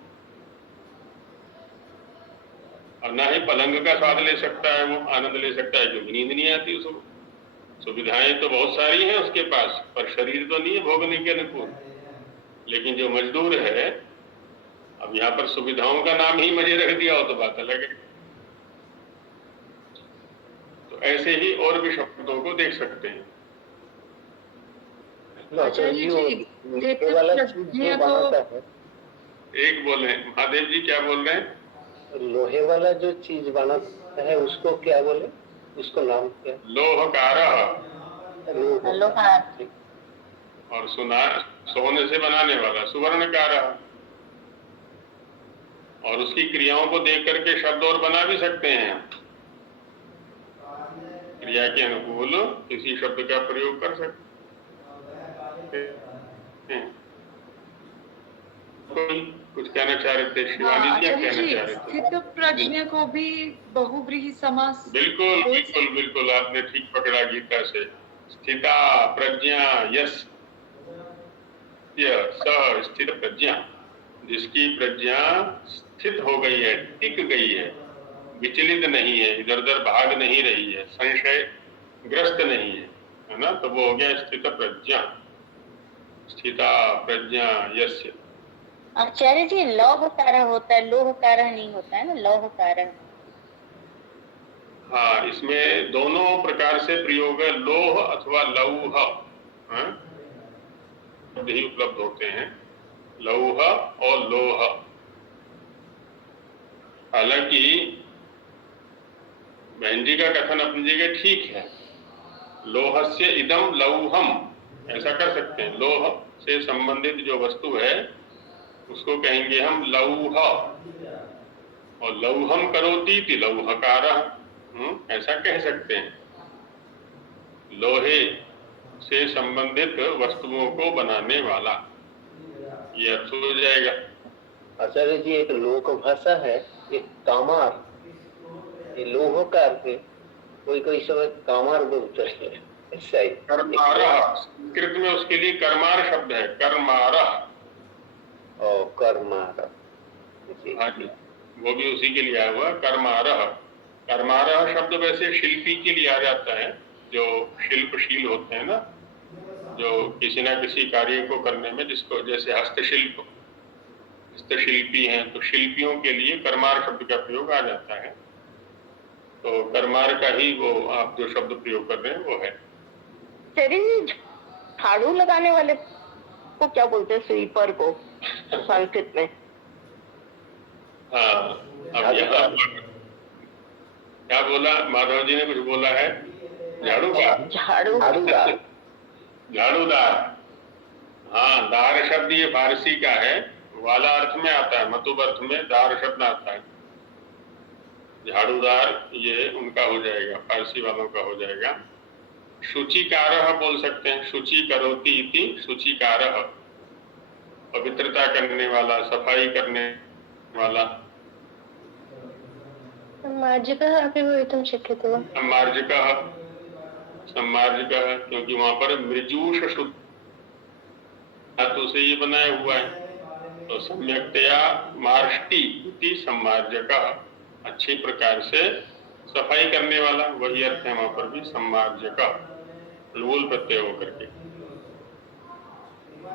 और ना ही पलंग का स्वाद ले सकता है, वो आनंद ले सकता है क्योंकि नींद नहीं आती उसको। सुविधाएं तो बहुत सारी हैं उसके पास, पर शरीर तो नहीं है भोगने के अनुकूल। लेकिन जो मजदूर है, अब यहाँ पर सुविधाओं का नाम ही मजे रख दिया हो तो बात अलग है। तो ऐसे ही और भी शब्दों को देख सकते हैं। एक बोले महादेव जी, क्या बोल रहे हैं? लोहे वाला जो चीज बनाता है उसको क्या बोले, उसको नाम क्या? लोहकारः। लोहार। और सोने से बनाने वाला सुवर्णकारः। और उसकी क्रियाओं को देख करके शब्द और बना भी सकते हैं। क्रिया के अनुकूल किसी शब्द का प्रयोग कर सकते हैं। कोई कुछ कहना चाह रहे थे शिवानी जी, क्या कहना चाह रहे थे? स्थित प्रज्ञ को भी बहुव्रीहि समास। बिल्कुल बिल्कुल बिल्कुल, आपने ठीक पकड़ा गीता से। स्थिता प्रज्ञा यस स स्थित प्रज्ञा, जिसकी प्रज्ञा स्थित हो गई है, टिक गई है, विचलित नहीं है, इधर उधर भाग नहीं रही है, संशय ग्रस्त नहीं है ना, तो वो हो गया स्थित प्रज्ञा। स्थिता प्रज्ञा यस्य। आचार्य जी लौह कारः होता है, लोह कारः नहीं होता है ना, लौह कारः। हाँ, इसमें दोनों प्रकार से प्रयोग है, लोह अथवा लौह, हाँ? शब्द ही उपलब्ध होते हैं, लौह और लोह। हालांकि बहन जी का कथन अपनी जगह ठीक है, लोहस्य इदम लौहम, ऐसा कर सकते हैं। लोह से संबंधित जो वस्तु है उसको कहेंगे हम लौह, और लौहम करोति इति लौहकारः, ऐसा कह सकते हैं। लोहे से संबंधित वस्तुओं को बनाने वाला, ये अर्थ हो जाएगा। आचार्य जी, एक लोक भाषा है, एक कामार, ये लोह का अर्थ है, कोई कोई समय कामार बोलते हैं, ऐसा ही। कर्मारः, संस्कृत में उसके लिए कर्मार शब्द है, कर्मारः। और कर्मार, हाँ जी, वो भी उसी के लिए आया हुआ, कर्मारः। कर्मारः शब्द वैसे शिल्पी के लिए आ जाता है, जो शिल्पशील होते हैं ना, जो किसी ना किसी कार्य को करने में, जिसको जैसे हस्तशिल्प, हस्तशिल्पी हैं, तो शिल्पियों के लिए कर्मार शब्द का प्रयोग आ जाता है। तो कर्मार का ही वो आप जो शब्द प्रयोग कर रहे हैं वो है। झाड़ू लगाने वाले को क्या बोलते हैं? स्वीपर को संस्कृत में। हाँ, अब यहाँ क्या बोला माधव जी ने? कुछ बोला है, झाड़ूदार। झाड़ूदार। झाड़ूदार, हाँ, दार शब्द ये फारसी का है, वाला अर्थ में आता है, मतुब अर्थ में दार शब्द आता है। झाड़ूदार ये उनका हो जाएगा, फारसी वालों का हो जाएगा। शुचिकारः बोल सकते हैं, शुचि करोति इति शुचिकारः, पवित्रता करने वाला, सफाई करने वाला। सम्मार्जकः अपि भवितुं शक्यते वा? सम्मार्जकः, सम्मार्जकः, क्योंकि वहां पर मृजूष शुद्ध धातु से ये बनाया हुआ है, तो सम्यक्तया मार्ष्टि इति सम्मार्जकः, अच्छी प्रकार से सफाई करने वाला, वही अर्थ है वहां पर भी सम्मार्जकः, लूल प्रत्यय होकर के।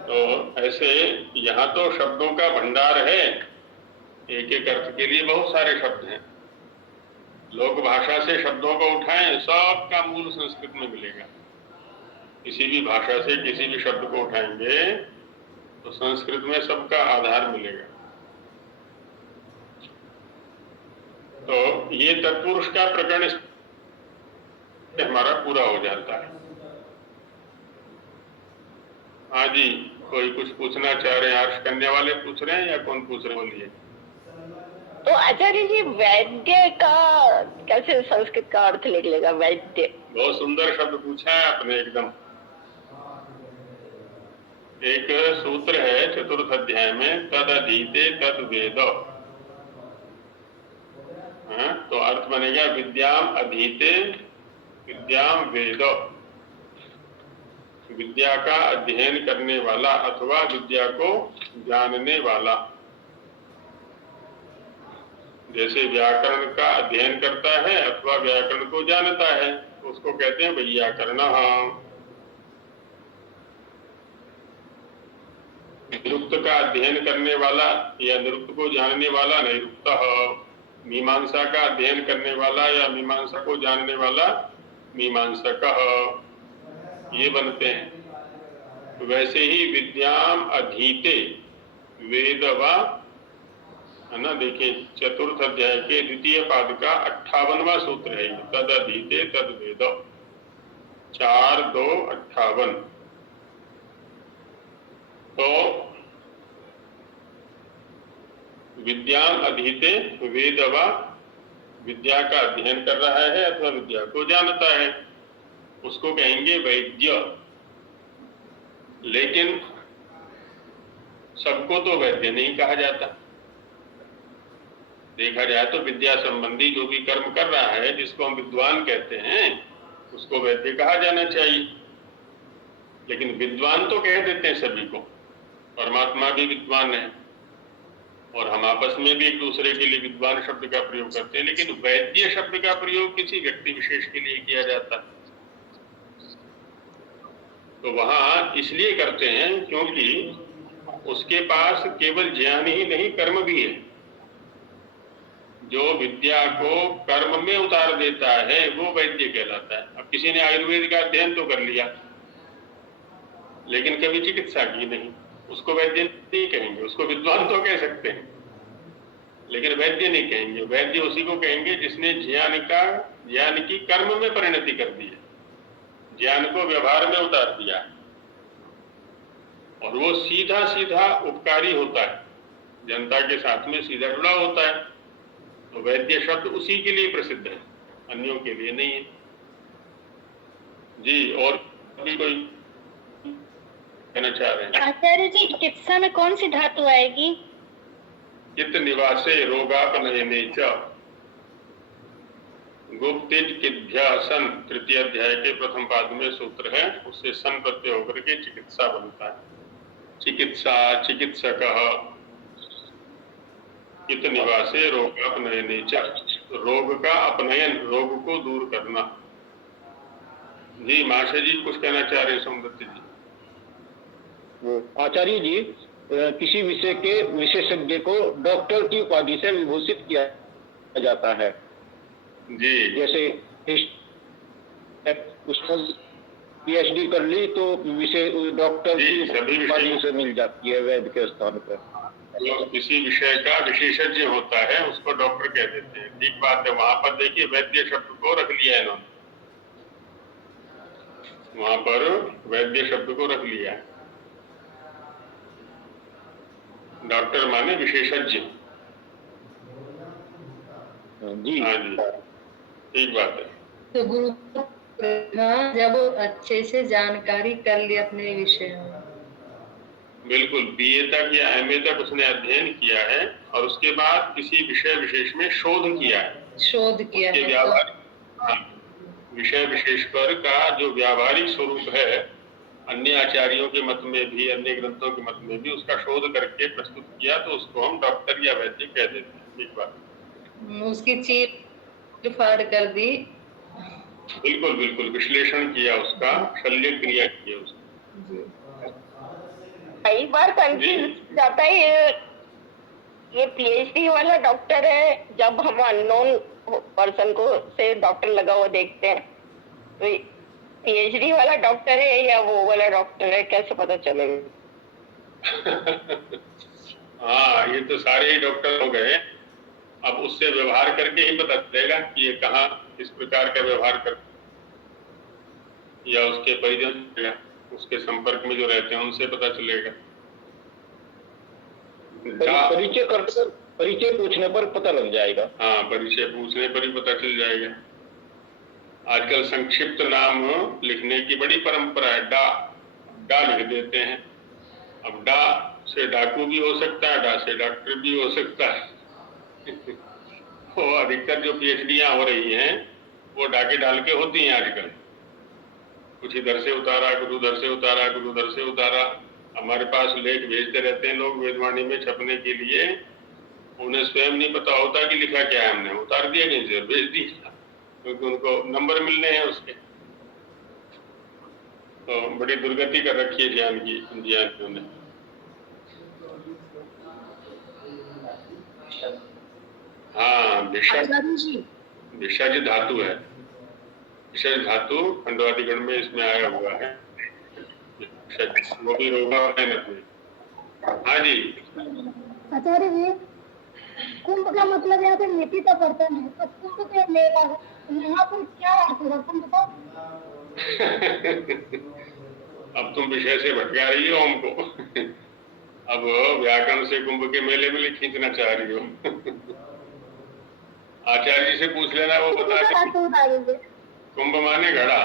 तो ऐसे यहाँ तो शब्दों का भंडार है, एक एक अर्थ के लिए बहुत सारे शब्द हैं। लोक भाषा से शब्दों को उठाएं, सबका मूल संस्कृत में मिलेगा। किसी भी भाषा से किसी भी शब्द को उठाएंगे तो संस्कृत में सबका आधार मिलेगा। तो ये तत्पुरुष का प्रकरण हमारा पूरा हो जाता है। हाँ जी, कोई कुछ पूछना चाह रहे हैं? आर्ष कन्या वाले पूछ रहे हैं या कौन पूछ रहे हैं? बोलिए। तो आचार्य जी, वैद्य का कैसे संस्कृत का अर्थ निकलेगा? वैद्य, बहुत सुंदर शब्द पूछा है आपने एकदम। एक सूत्र है चतुर्थ अध्याय में, तद अधीते तद वेद, तो अर्थ बनेगा विद्याम अधीते विद्याम वेद, विद्या का अध्ययन करने वाला अथवा विद्या को जानने वाला। जैसे व्याकरण का अध्ययन करता है अथवा व्याकरण को जानता है, उसको कहते हैं वैयाकरणः। निरुक्त का अध्ययन करने वाला या निरुक्त को जानने वाला निरुक्तः। मीमांसा का अध्ययन करने वाला या मीमांसा को जानने वाला मीमांसकः, ये बनते हैं। वैसे ही विद्याम अधीते वेद वा, है ना, देखिए चतुर्थ अध्याय के द्वितीय पाद का 58वां सूत्र है, तद अधीते तद वेद, 4-2-58। तो विद्याम अधीते वेद वा, विद्या का अध्ययन कर रहा है अथवा विद्या को जानता है। उसको कहेंगे वैद्य। लेकिन सबको तो वैद्य नहीं कहा जाता। देखा जाए तो विद्या संबंधी जो भी कर्म कर रहा है, जिसको हम विद्वान कहते हैं, उसको वैद्य कहा जाना चाहिए। लेकिन विद्वान तो कह देते हैं सभी को, परमात्मा भी विद्वान है और हम आपस में भी एक दूसरे के लिए विद्वान शब्द का प्रयोग करते हैं, लेकिन वैद्य शब्द का प्रयोग किसी व्यक्ति विशेष के लिए किया जाता है। तो वहां इसलिए करते हैं क्योंकि उसके पास केवल ज्ञान ही नहीं, कर्म भी है। जो विद्या को कर्म में उतार देता है वो वैद्य कहलाता है। अब किसी ने आयुर्वेद का अध्ययन तो कर लिया लेकिन कभी चिकित्सा की नहीं, उसको वैद्य नहीं कहेंगे। उसको विद्वान तो कह सकते हैं लेकिन वैद्य नहीं कहेंगे। वैद्य उसी को कहेंगे जिसने ज्ञान की कर्म में परिणति कर दी है, ज्ञान को व्यवहार में उतार दिया और वो सीधा सीधा उपकारी होता है, जनता के साथ में सीधा जुड़ा होता है। तो वैद्य शब्द उसी के लिए प्रसिद्ध है, अन्यों के लिए नहीं है। जी, और भी कोई कहना चाह रहे हैं? आचार्य जी, चिकित्सा में कौन सी धातु आएगी? चित्त निवासे रोगापनयने च गुप्तिज किद्भ्या सन, तृतीय अध्याय के प्रथम पाद में सूत्र है, उससे सन प्रत्यय होकर के चिकित्सा बनता है। चिकित्सा, चिकित्सक, चित्त निवासे रोगापनयने च, रोग का अपनयन, रोग को दूर करना। जी माशा जी कुछ कहना चाह रहे हैं? सोमदत्त जी। आचार्य जी, किसी विषय के विशेषज्ञ को डॉक्टर की उपाधि से विभूषित किया जाता है जी। जैसे उसने PhD कर ली तो विषय डॉक्टर की उपाधि से मिल जाती है वैद्य के स्थान पर। जो किसी विषय का विशेषज्ञ होता है उसको डॉक्टर कह देते हैं। ठीक बात है। वहां पर देखिए वैद्य शब्द को रख लिया है इन्होंने, वहां पर वैद्य शब्द को रख लिया है। डॉक्टर माने विशेषज्ञ। जी हाँ जी, ठीक बात है। तो गुरु जब वो अच्छे से जानकारी कर ली अपने विषय में, बिल्कुल BA तक या MA तक उसने अध्ययन किया है और उसके बाद किसी विषय विशेष में शोध किया है, शोध किया है, व्यावहारिक विषय विशेष पर का जो व्यावहारिक स्वरूप है, अन्य आचार्यों के मत में भी, अन्य ग्रंथों के मत में भी उसका शोध करके प्रस्तुत किया, तो उसको हम डॉक्टर या वैद्य कह देते हैं। ठीक बात। उसकी चीर फाड़ कर दी। बिल्कुल बिल्कुल, विश्लेषण किया उसका, शल्य क्रिया की उसकी। कई बार कंफ्यूज जाता है ये PhD वाला डॉक्टर है। जब हम अननोन पर्सन को से डॉक्टर लगा हुआ देखते हैं तो PhD वाला डॉक्टर है या वो वाला डॉक्टर है, कैसे पता चलेगा? हाँ, ये तो सारे ही डॉक्टर हो गए। अब उससे व्यवहार करके ही पता चलेगा कि ये कहाँ किस प्रकार का व्यवहार कर, या उसके परिजन उसके संपर्क में जो रहते हैं उनसे पता चलेगा। परिचय पूछने पर पता लग जाएगा। हाँ, परिचय पूछने पर ही पता चल जाएगा। आजकल संक्षिप्त नाम लिखने की बड़ी परंपरा है। डा लिख देते हैं। अब डा से डाकू भी हो सकता है, डा से डॉक्टर भी हो सकता है। वो अधिकतर जो PhDयां हो रही हैं वो डाके डाल के होती हैं आजकल। कुछ इधर से उतारा, कुछ उधर से उतारा, कुछ उधर से उतारा। हमारे पास लेख भेजते रहते हैं लोग वेदवाणी में छपने के लिए, उन्हें स्वयं नहीं पता होता कि लिखा क्या है, हमने उतार दिया कहीं से भेज दिया, क्योंकि उनको नंबर मिलने हैं उसके। तो बड़ी दुर्गति कर रखी है ज्ञान की इंडिया ने। हाँ, भिषज धातु है। भिषज धातु खंडवादिगण में इसमें आया हुआ है। वो भी रोगा है में। हाँ जी आचार्य जी, कुंभ का मतलब यहाँ पे मिट्टी का बर्तन है, तो कुंभ के मेला है, यहाँ पर क्या अर्थ है कुंभ का? अब तुम विषय से भटका रही हो हमको। अब व्याकरण से कुंभ के मेले में खींचना चाह रही हो। आचार्य जी से पूछ लेना, वो बता देंगे। कुंभ माने घड़ा,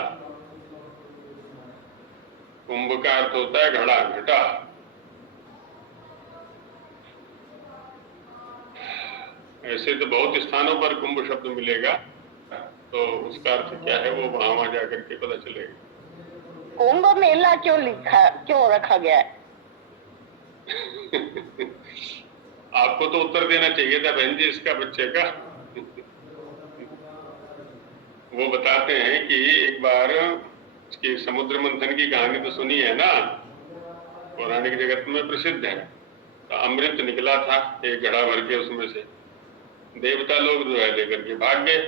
कुंभ का अर्थ होता है घड़ा, घटा। ऐसे तो बहुत स्थानों पर कुंभ शब्द मिलेगा, तो उसका अर्थ क्या है वो वहां जाकर के पता चलेगा। कुंभ मेला क्यों रखा गया है? आपको तो उत्तर देना चाहिए था बहन जी इसका, बच्चे का। वो बताते हैं कि एक बार इसकी समुद्र मंथन की कहानी तो सुनी है ना, पौराणिक जगत में प्रसिद्ध है। तो अमृत निकला था एक घड़ा भर के, उसमें से देवता लोग जो है लेकर के भाग गए,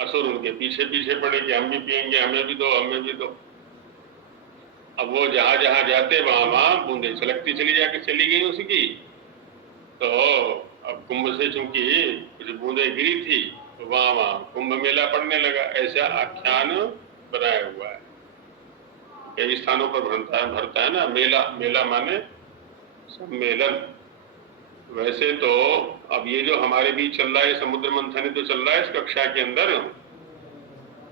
असुर उनके पीछे पीछे पड़े कि हम भी पिएंगे, हमें भी दो, हमें भी दो। अब वो जहां जहां जाते वहां बूंदे छलकती चली गई उसकी। तो अब कुंभ से चूंकि कुछ बूंदे गिरी थी तो वहां कुंभ मेला पड़ने लगा, ऐसा आख्यान बनाया हुआ है। कई स्थानों पर भरता है ना मेला। मेला माने सम्मेलन। वैसे तो अब ये जो हमारे बीच चल रहा है समुद्र मंथन तो चल रहा है इस कक्षा के अंदर,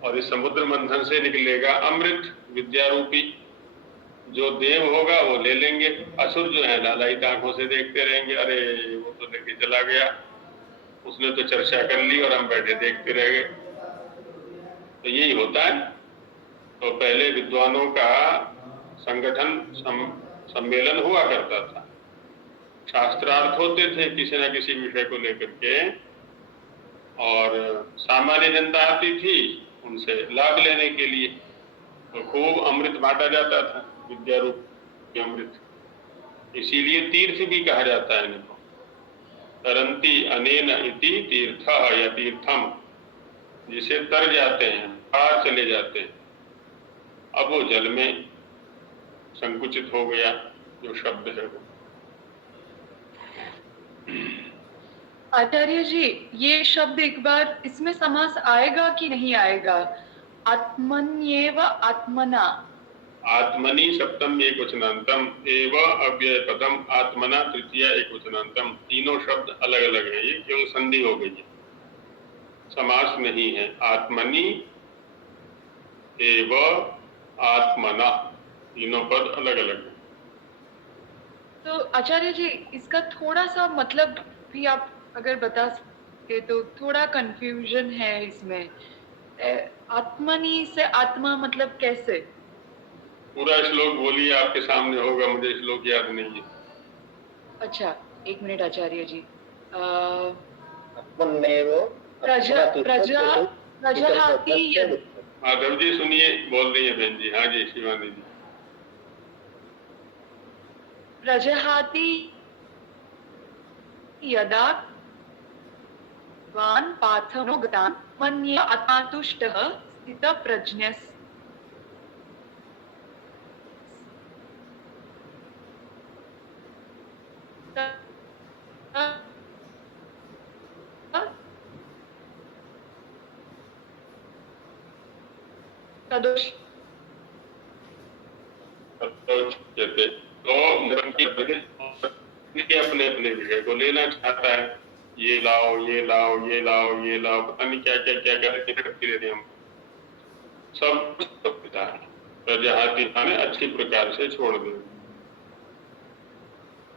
और इस समुद्र मंथन से निकलेगा अमृत विद्या रूपी। जो देव होगा वो ले लेंगे, असुर जो है लालायित आंखों से देखते रहेंगे, अरे वो तो लेके चला गया, उसने तो चर्चा कर ली और हम बैठे देखते रह गए। तो यही होता है। तो पहले विद्वानों का संगठन सम्मेलन हुआ करता था, शास्त्रार्थ होते थे किसी न किसी विषय को लेकर के, और सामान्य जनता आती थी उनसे लाभ लेने के लिए। तो खूब अमृत बांटा जाता था, विद्या रूप अमृत। इसीलिए तीर्थ भी कहा जाता है इनको। तरंती अनेन इति तीर्थ या तीर्थम, जिसे तर जाते हैं, पार चले जाते हैं। अब वो जल में संकुचित हो गया जो शब्द है वो। आचार्य जी, ये शब्द एक बार इसमें समास आएगा कि नहीं आएगा? आत्मन्येव आत्मना, आत्मनि सप्तम एक वचनांतम, एव अव्यय पदम, आत्मना तृतीय एक वचनांतम। तीनों शब्द अलग अलग है, ये क्यों संधि हो गई है, समास नहीं है। आत्मनि एव आत्मना, तीनों पद अलग अलग है। तो आचार्य जी इसका थोड़ा सा मतलब भी आप अगर बता सके तो, थोड़ा कंफ्यूजन है इसमें। आत्मनि से आत्मा मतलब कैसे? पूरा श्लोक बोलिए, आपके सामने होगा, मुझे श्लोक याद नहीं है। अच्छा एक मिनट आचार्य जी। प्रजहाति माधव जी सुनिए, बोल रही है बहन जी। हाँ जी शिवानी जी। प्रजहाति यदा वान पार्थनो गतान मन्ये आत्मातुष्टः स्थितप्रज्ञस्। तदोष अपने अपने विषय को लेना चाहता है, ये लाओ ये लाओ ये लाओ ये लाओ, पता नहीं क्या क्या क्या करके करते रहते हम सब पिता है। प्रजहाति माने अच्छी प्रकार से छोड़ दो।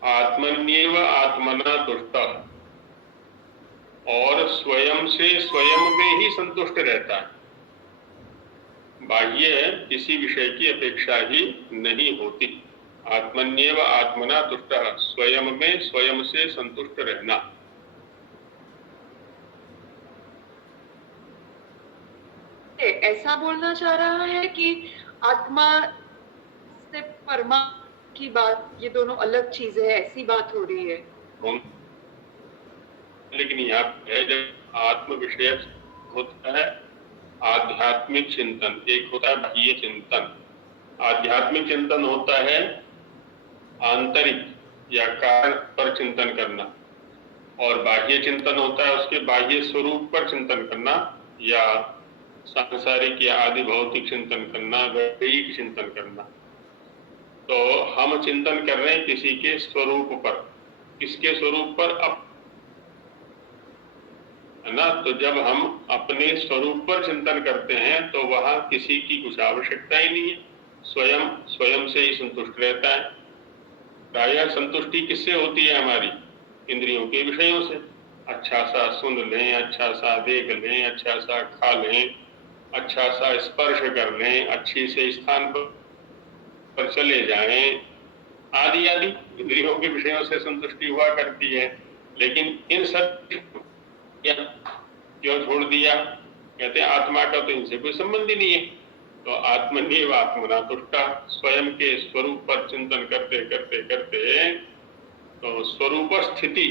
आत्मन्येव आत्मना तुष्ट, और स्वयं से स्वयं में ही संतुष्ट रहता है। बाह्य किसी विषय की अपेक्षा ही नहीं होती। आत्मन्येव आत्मना तुष्ट, स्वयं में स्वयं से संतुष्ट रहना। ऐसा बोलना चाह रहा है कि आत्मा से परमा की बात, ये दोनों अलग चीजें है, ऐसी बात हो रही है। लेकिन यहाँ है जब आत्म विषय होता है आध्यात्मिक चिंतन, एक होता है बाह्य चिंतन। आध्यात्मिक चिंतन होता है आंतरिक या कारण पर चिंतन करना, और बाह्य चिंतन होता है उसके बाह्य स्वरूप पर चिंतन करना, या सांसारिक या आदि भौतिक चिंतन करना, वैदिक चिंतन करना। तो हम चिंतन कर रहे हैं किसी के स्वरूप पर। किसके स्वरूप पर? है ना। तो जब हम अपने स्वरूप पर चिंतन करते हैं तो वहां किसी की कुछ आवश्यकता ही नहीं है, स्वयं स्वयं से ही संतुष्ट रहता है। प्रायः संतुष्टि किससे होती है हमारी? इंद्रियों के विषयों से। अच्छा सा सुन लें, अच्छा सा देख लें, अच्छा सा खा लें, अच्छा सा स्पर्श कर लें, अच्छी से स्थान पर चले जाएं, आदि आदि इंद्रियों के विषयों से संतुष्टि हुआ करती है। लेकिन इन सब क्यों छोड़ दिया? कहते हैं आत्मा का तो इनसे कोई संबंध ही नहीं है। तो आत्मन्येव आत्मना तुष्टा, स्वयं के स्वरूप पर चिंतन करते करते करते तो स्वरूप स्थिति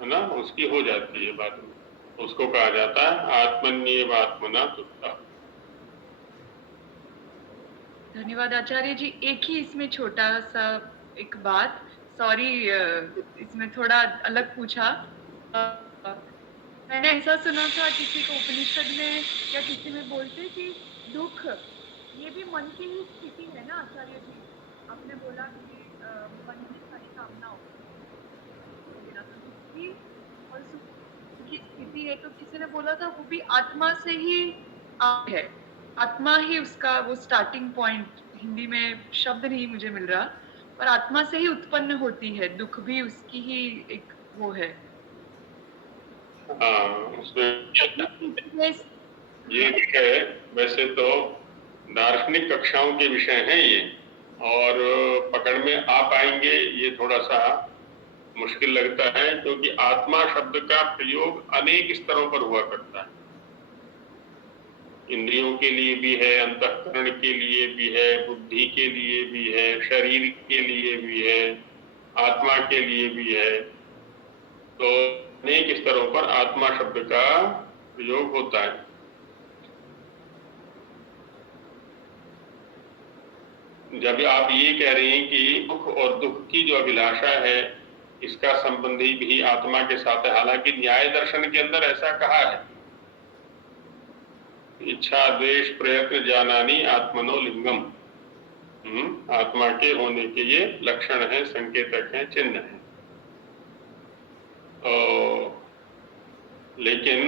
है ना उसकी हो जाती है बाद में, उसको कहा जाता है आत्मन्येव आत्मना तुष्टा। धन्यवाद आचार्य जी। एक ही इसमें छोटा सा एक बात, सॉरी इसमें थोड़ा अलग पूछा। मैंने ऐसा सुना था किसी को उपनिषद में या किसी में बोलते कि दुख ये भी मन की ही स्थिति है ना आचार्य जी? आपने बोला कि मन में सारी कामनाओं की और सुख की स्थिति है, तो किसी ने बोला था वो भी आत्मा से ही है, आत्मा ही उसका वो स्टार्टिंग पॉइंट, हिंदी में शब्द नहीं मुझे मिल रहा, पर आत्मा से ही उत्पन्न होती है, दुख भी उसकी ही एक वो है। हाँ, उसमें ये विषय वैसे तो दार्शनिक कक्षाओं के विषय हैं ये, और पकड़ में आ पाएंगे ये थोड़ा सा मुश्किल लगता है, क्योंकि आत्मा शब्द का प्रयोग अनेक स्तरों पर हुआ करता है। इंद्रियों के लिए भी है, अंतःकरण के लिए भी है, बुद्धि के लिए भी है, शरीर के लिए भी है, आत्मा के लिए भी है। तो अनेक स्तरों पर आत्मा शब्द का प्रयोग होता है। जब आप ये कह रहे हैं कि सुख और दुख की जो अभिलाषा है इसका संबंधी भी आत्मा के साथ है, हालांकि न्याय दर्शन के अंदर ऐसा कहा है, इच्छा द्वेष प्रयत्न जानानी आत्मनो लिंगम, आत्मा के होने के ये लक्षण हैं, संकेतक हैं, चिन्ह हैं। लेकिन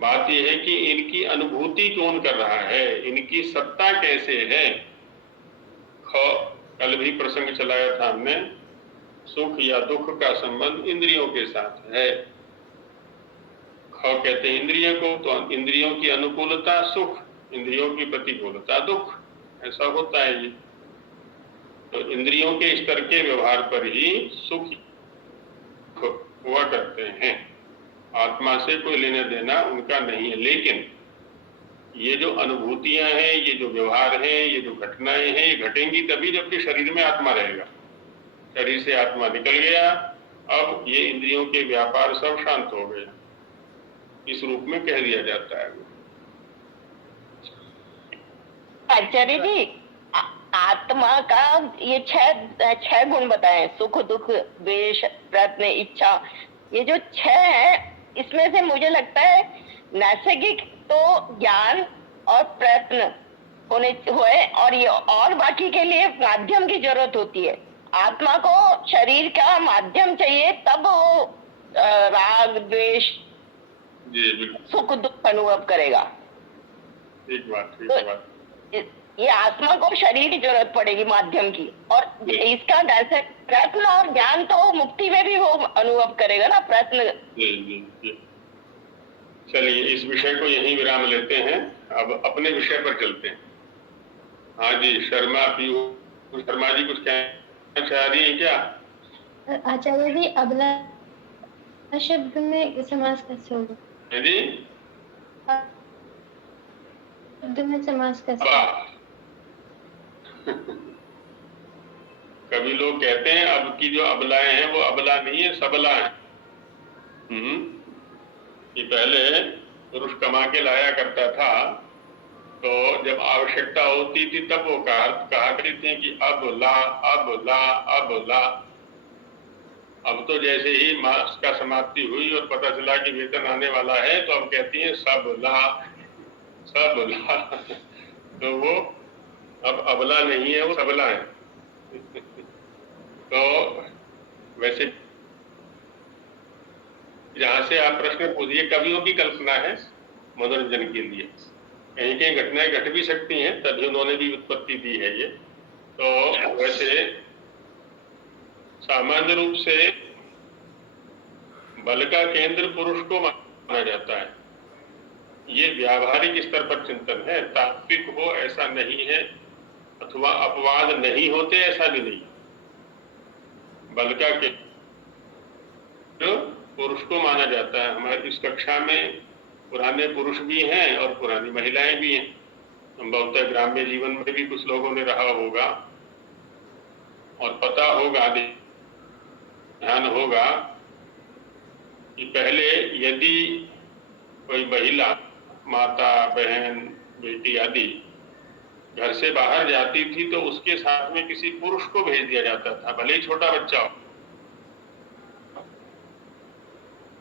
बात यह है कि इनकी अनुभूति कौन कर रहा है, इनकी सत्ता कैसे है। कल भी प्रसंग चलाया था हमने, सुख या दुख का संबंध इंद्रियों के साथ है। कहते हैं इंद्रियों को, तो इंद्रियों की अनुकूलता सुख, इंद्रियों की प्रतिकूलता दुख, ऐसा होता है ये। तो इंद्रियों के स्तर के व्यवहार पर ही सुख हुआ करते हैं, आत्मा से कोई लेना देना उनका नहीं है। लेकिन ये जो अनुभूतियां हैं, ये जो व्यवहार हैं, ये जो घटनाएं हैं, ये घटेंगी तभी जबकि शरीर में आत्मा रहेगा। शरीर से आत्मा निकल गया, अब ये इंद्रियों के व्यापार सब शांत हो गए, इस रूप में कह दिया जाता है। आचार्य जी, आत्मा का ये छह गुण बताए, सुख दुख द्वेष प्रयत्न इच्छा, ये जो छह है इसमें से मुझे लगता है नैसर्गिक तो ज्ञान और प्रयत्न हुए, और ये और बाकी के लिए माध्यम की जरूरत होती है। आत्मा को शरीर का माध्यम चाहिए, तब वो राग द्वेष सुख दुख अनुभव करेगा। ठीक बात। ये आत्मा को शरीर की जरूरत पड़ेगी माध्यम की, और इसका जैसे प्रयत्न और ज्ञान तो मुक्ति में भी वो अनुभव करेगा ना, प्रयत्न। जी। चलिए इस विषय को यहीं विराम लेते हैं, अब अपने विषय पर चलते हैं। हाँ जी, शर्मा जी कुछ कहना चाह रही है क्या? आचार्य जी, अबला शब्द में समास कैसे होगा? जी, शब्द में समास कैसे होगा? कभी लोग कहते हैं अब की जो अबलाएं हैं वो अबला नहीं है, सबला है। कि पहले पुरुष कमा के लाया करता था, तो जब आवश्यकता होती थी तब वो कहा करते थे कि अब ला अब ला अब ला। अब तो जैसे ही मास का समाप्ति हुई और पता चला कि वेतन आने वाला है, तो अब कहती हैं सब ला सब ला। तो वो अब अबला नहीं है, वो सबला है। तो वैसे जहां से आप प्रश्न पूछिए, कवियों की कल्पना है मनोरंजन के लिए, कहीं कहीं घटनाएं घट भी सकती हैं, तभी उन्होंने भी उत्पत्ति दी है ये। तो वैसे सामान्य रूप से बल का केंद्र पुरुष को माना जाता है। ये व्यावहारिक स्तर पर चिंतन है, तात्विक हो ऐसा नहीं है, अथवा अपवाद नहीं होते ऐसा भी नहीं। बल का केंद्र पुरुष को माना जाता है। हमारी इस कक्षा में पुराने पुरुष भी हैं और पुरानी महिलाएं भी हैं। संभवतः ग्राम्य जीवन में भी कुछ लोगों ने रहा होगा और पता होगा, ध्यान होगा कि पहले यदि कोई महिला, माता, बहन, बेटी आदि घर से बाहर जाती थी तो उसके साथ में किसी पुरुष को भेज दिया जाता था, भले ही छोटा बच्चा हो,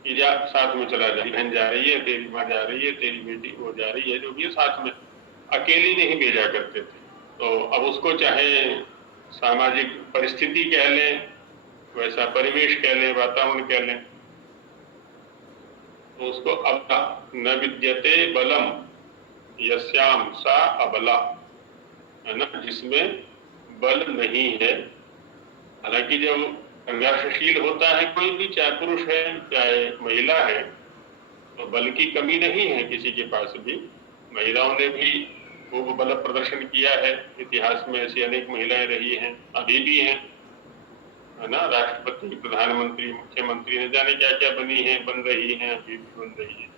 कि जा साथ में चला जा, बहन जा रही है, तेरी माँ जा रही है, तेरी बेटी वो जा रही है, जो भी साथ में, अकेली नहीं भेजा करते थे। तो अब उसको चाहे सामाजिक परिस्थिति कह लें, वैसा परिवेश कह लें, वातावरण कह लें, तो उसको अब न विद्यते बलम यस्याम सा अबला, है ना, जिसमें बल नहीं है। हालांकि जब संघर्षशील होता है कोई भी, चाहे पुरुष है चाहे महिला है, तो बल की कमी नहीं है किसी के पास भी। महिलाओं ने भी खूब बल प्रदर्शन किया है, इतिहास में ऐसी अनेक महिलाएं रही हैं, अभी भी हैं, है ना। राष्ट्रपति, प्रधानमंत्री, मुख्यमंत्री ने जाने क्या क्या बनी है, बन रही हैं, अभी भी बन रही है,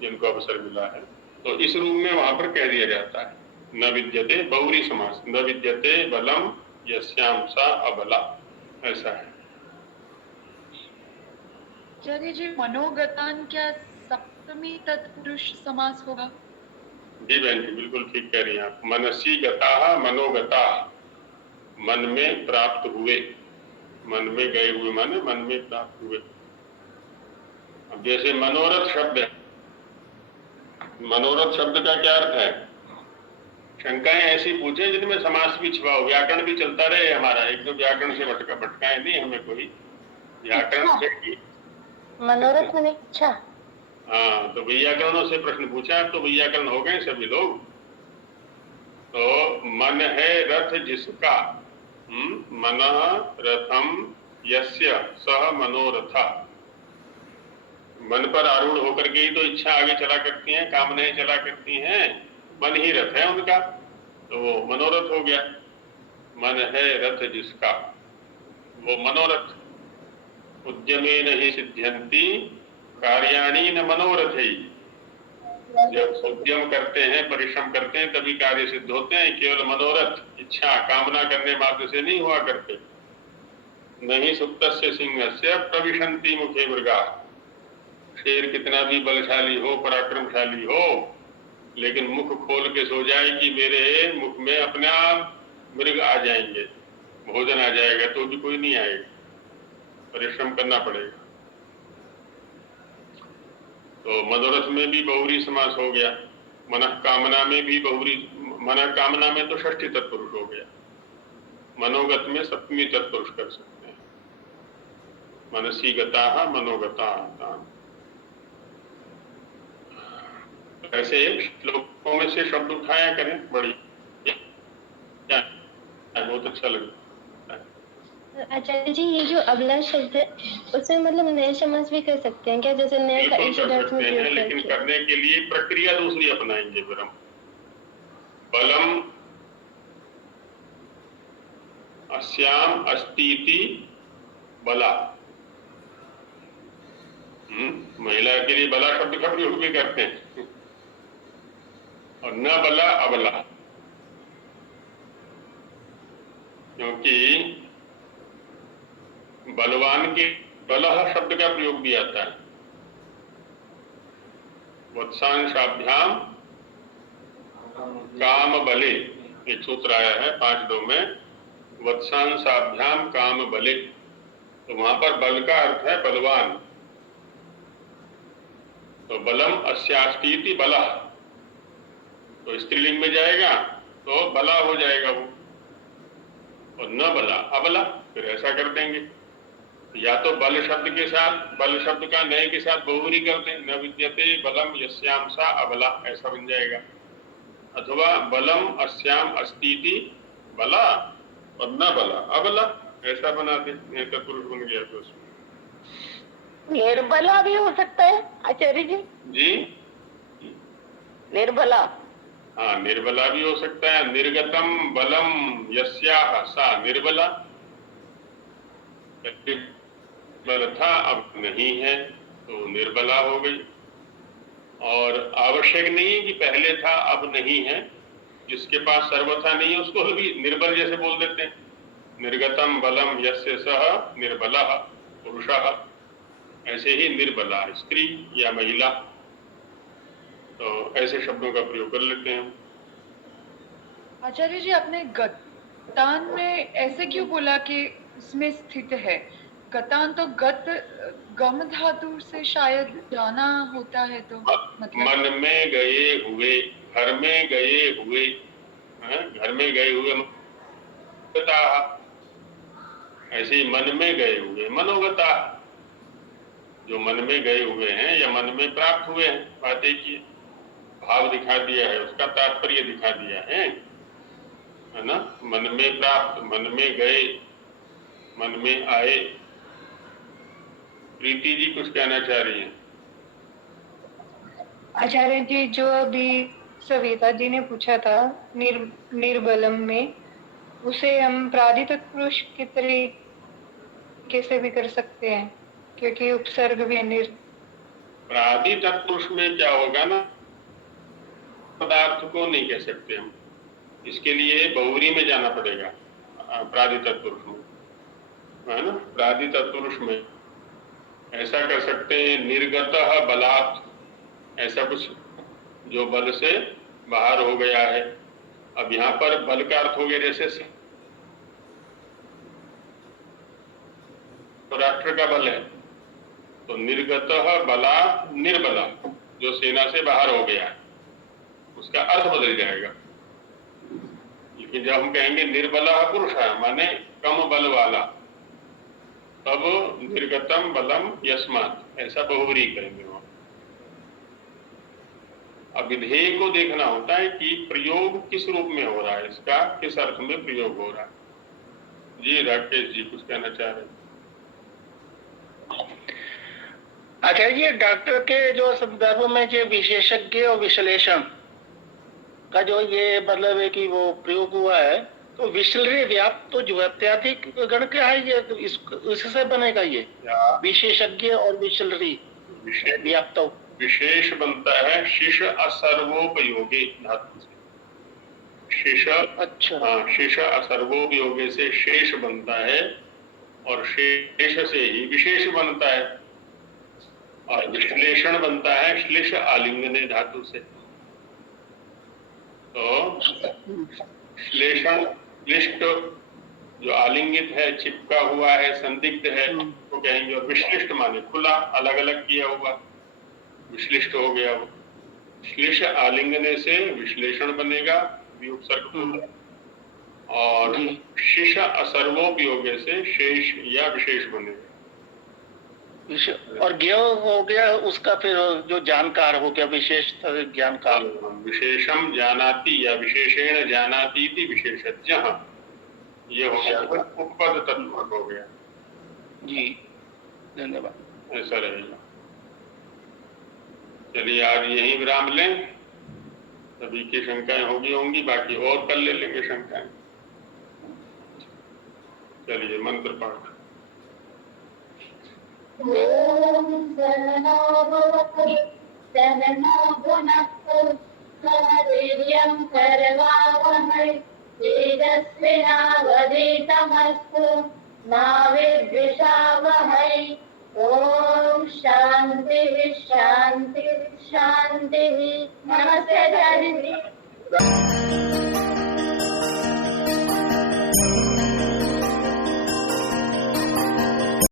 जिनको अवसर मिला है। तो इस रूप में वहां पर कह दिया जाता है न विद्यते, बहुरी समास, न विद्यते बलम यस्याम सा अबला, ऐसा है। आचार्य जी, मनोगतान क्या सप्तमी तत्पुरुष समास होगा? जी बहन जी, बिल्कुल ठीक कह रही हैं आप। मनसी गता मनोगता, मन में प्राप्त हुए, मन में गए हुए माने मन में प्राप्त हुए। अब जैसे मनोरथ शब्द है, मनोरथ शब्द का क्या अर्थ है? शंकाएं ऐसी पूछे जिनमें समास भी छिपा हो, व्याकरण भी चलता रहे हमारा, एकदम व्याकरण से भटकाए नहीं हमें कोई, व्याकरण से ही मनोरथ में इच्छा। हाँ, तो व्याकरणों से प्रश्न पूछा, तो व्याकरण हो गए सभी लोग। तो मन है रथ जिसका, मन रथम यस्य सह मनोरथा, मन पर आरूढ़ होकर के ही तो इच्छा आगे चला करती हैं, कामनाएं चला करती हैं, मन ही रथ है उनका, तो वो मनोरथ हो गया। मन है रथ जिसका, वो मनोरथ। उद्यमे नहीं सिद्ध्यंती कार्याणी न मनोरथ ही। जब उद्यम करते हैं, परिश्रम करते हैं, तभी कार्य सिद्ध होते हैं। केवल मनोरथ, इच्छा, कामना करने मात्र से नहीं हुआ करते। नहीं सुप्तस्य सिंहस्य प्रविशंति मुखे मृगा, शेर कितना भी बलशाली हो, पराक्रमशाली हो, लेकिन मुख खोल के सो जाए कि मेरे मुख में अपने आप मृग आ जाएंगे, भोजन आ जाएगा, तो भी कोई नहीं आएगा, परिश्रम करना पड़ेगा। तो मनोरथ में भी बहुरी समास हो गया। मनः कामना में भी बहुरी, मनः कामना में तो षष्ठी तत्पुरुष हो गया, मनोगत में सप्तमी तत्पुरुष कर सकते हैं। मनसी गता मनोगता। ऐसे श्लोकों में से शब्द उठाया करें, बड़ी बहुत अच्छा लगता है। आचार्य जी, ये जो अबला शब्द है उसमें मतलब नए समास भी कर सकते हैं क्या? जैसे नए का बिल्कुल कर ईशदार्थ में सकते हैं, प्रयोग लेकिन करके। करने के लिए प्रक्रिया दूसरी अपनाएंगे फिर हम। बलम अस्याम अस्तीति बला, महिला के लिए बला शब्द का प्रयोग भी करते हैं, और न बला अबला, क्योंकि बलवान के बलह शब्द का प्रयोग भी आता है। वत्सांशाभ्याम काम बले, एक सूत्र आया है 5.2 में, वत्सांशाभ्याम काम बले, तो वहां पर बल का अर्थ है बलवान। तो बलम अस्यास्तीति बला, तो स्त्रीलिंग में जाएगा तो बला हो जाएगा वो, और न बला अबला, फिर ऐसा कर देंगे। या तो बल शब्द के साथ, बल शब्द का नए के साथ बहुरी कर दें, न विद्यते बलम यस्याम सा अबला, ऐसा बन जाएगा। अथवा बलम अस्याम अस्तीति बला, और न बला अबला ऐसा बना दे, नहीं तो पुरुष बन गया तो उसमें निर्बला भी हो सकता है आचार्य जी? जी निर्बला, हाँ निर्बला भी हो सकता है। निर्गतम बलम यस्याह सा निर्बला, बल था अब नहीं है तो निर्बला हो गई। और आवश्यक नहीं है कि पहले था अब नहीं है, जिसके पास सर्वथा नहीं है उसको भी निर्बल जैसे बोल देते हैं। निर्गतम बलम यस्य सह निर्बलः पुरुषः, ऐसे ही निर्बला स्त्री या महिला, तो ऐसे शब्दों का प्रयोग कर लेते हैं। आचार्य जी आपने गतान में ऐसे क्यों बोला कि उसमें स्थित है? गतान तो गत गम धातु से शायद जाना होता है, तो मतलब मन में गए हुए, घर में गए हुए, घर में गए हुए गता, ऐसे ही मन में गए हुए मनोगता, जो मन में गए हुए हैं या मन में प्राप्त हुए हैं, बात एक ही भाव दिखा दिया है, उसका तात्पर्य दिखा दिया है ना। मन में प्राप्त, मन में गए, मन में आए। प्रीति जी कुछ कहना चाह रही हैं? आचार्य जी जो अभी सविता जी ने पूछा था निर्बलम में, उसे हम प्राधि तत्पुरुष के तरीके से भी कर सकते हैं, क्योंकि उपसर्ग भी प्राधि तत्पुरुष में क्या होगा ना, पदार्थ को नहीं कह सकते हम, इसके लिए बहुरी में जाना पड़ेगा। प्राधि तत्पुरुष में, है ना, प्राधि तत्पुरुष में ऐसा कर सकते हैं निर्गतः बलात्, ऐसा कुछ जो बल से बाहर हो गया है। अब यहाँ पर बल का अर्थ हो गया जैसे राष्ट्र का बल है, तो निर्गतः बला निर्बला, जो सेना से बाहर हो गया है, उसका अर्थ बदल जाएगा। लेकिन जब हम कहेंगे निर्बला पुरुष है, माने कम बल वाला, तब निर्गतम बलम यस्मात् ऐसा बहुवरी करेंगे वहां। अब विधेय को देखना होता है कि प्रयोग किस रूप में हो रहा है, इसका किस अर्थ में प्रयोग हो रहा है। जी राकेश जी कुछ कहना चाह रहे हैं? अच्छा, ये डॉक्टर के जो संदर्भ में जो विशेषज्ञ और विश्लेषण का जो ये मतलब है कि वो प्रयोग हुआ है, तो विश्लेषण व्याप्त तो जो अत्याधिक गण क्या है, ये इससे बनेगा ये विशेषज्ञ और विश्लेषण व्याप्त विशेष बनता है शिष असर्वोपयोगी धातु से। शिष, अच्छा, हाँ, शिष असर्वोपयोगी से शेष बनता है, और शेष से ही विशेष बनता है, और विश्लेषण बनता है श्लिष आलिंगने धातु से। तो श्लेषण क्लिष्ट जो आलिंगित है, चिपका हुआ है, संदिग्ध है, तो कहेंगे। और विश्लिष्ट माने खुला, अलग अलग किया हुआ, विश्लिष्ट हो गया वो। श्लिष आलिंगने से विश्लेषण बनेगा, विउपसर्ग, और शिष असर्वोपयोगे से शेष या विशेष बनेगा। और ज्ञ हो गया उसका फिर जो जानकार हो गया, विशेष ज्ञानकार। विशेषम जानाति या विशेषेण जानाति इति विशेषज्ञ, ये हो गया उपपद तत्व हो गया। जी धन्यवाद। ऐसा रहेगा। चलिए आज यही विराम लें, सभी की शंकाएं होंगी, बाकी और कल ले लेंगे शंकाएं। चलिए मंत्र पाठ। ओम सहनो भवतु सहनो भुनक्तु सह वीर्यं करवावहै तेजस्विनावधीतमस्तु मा विद्विषावहै। ओम शांति शांति शांति। नमस्ते आचार्य जी।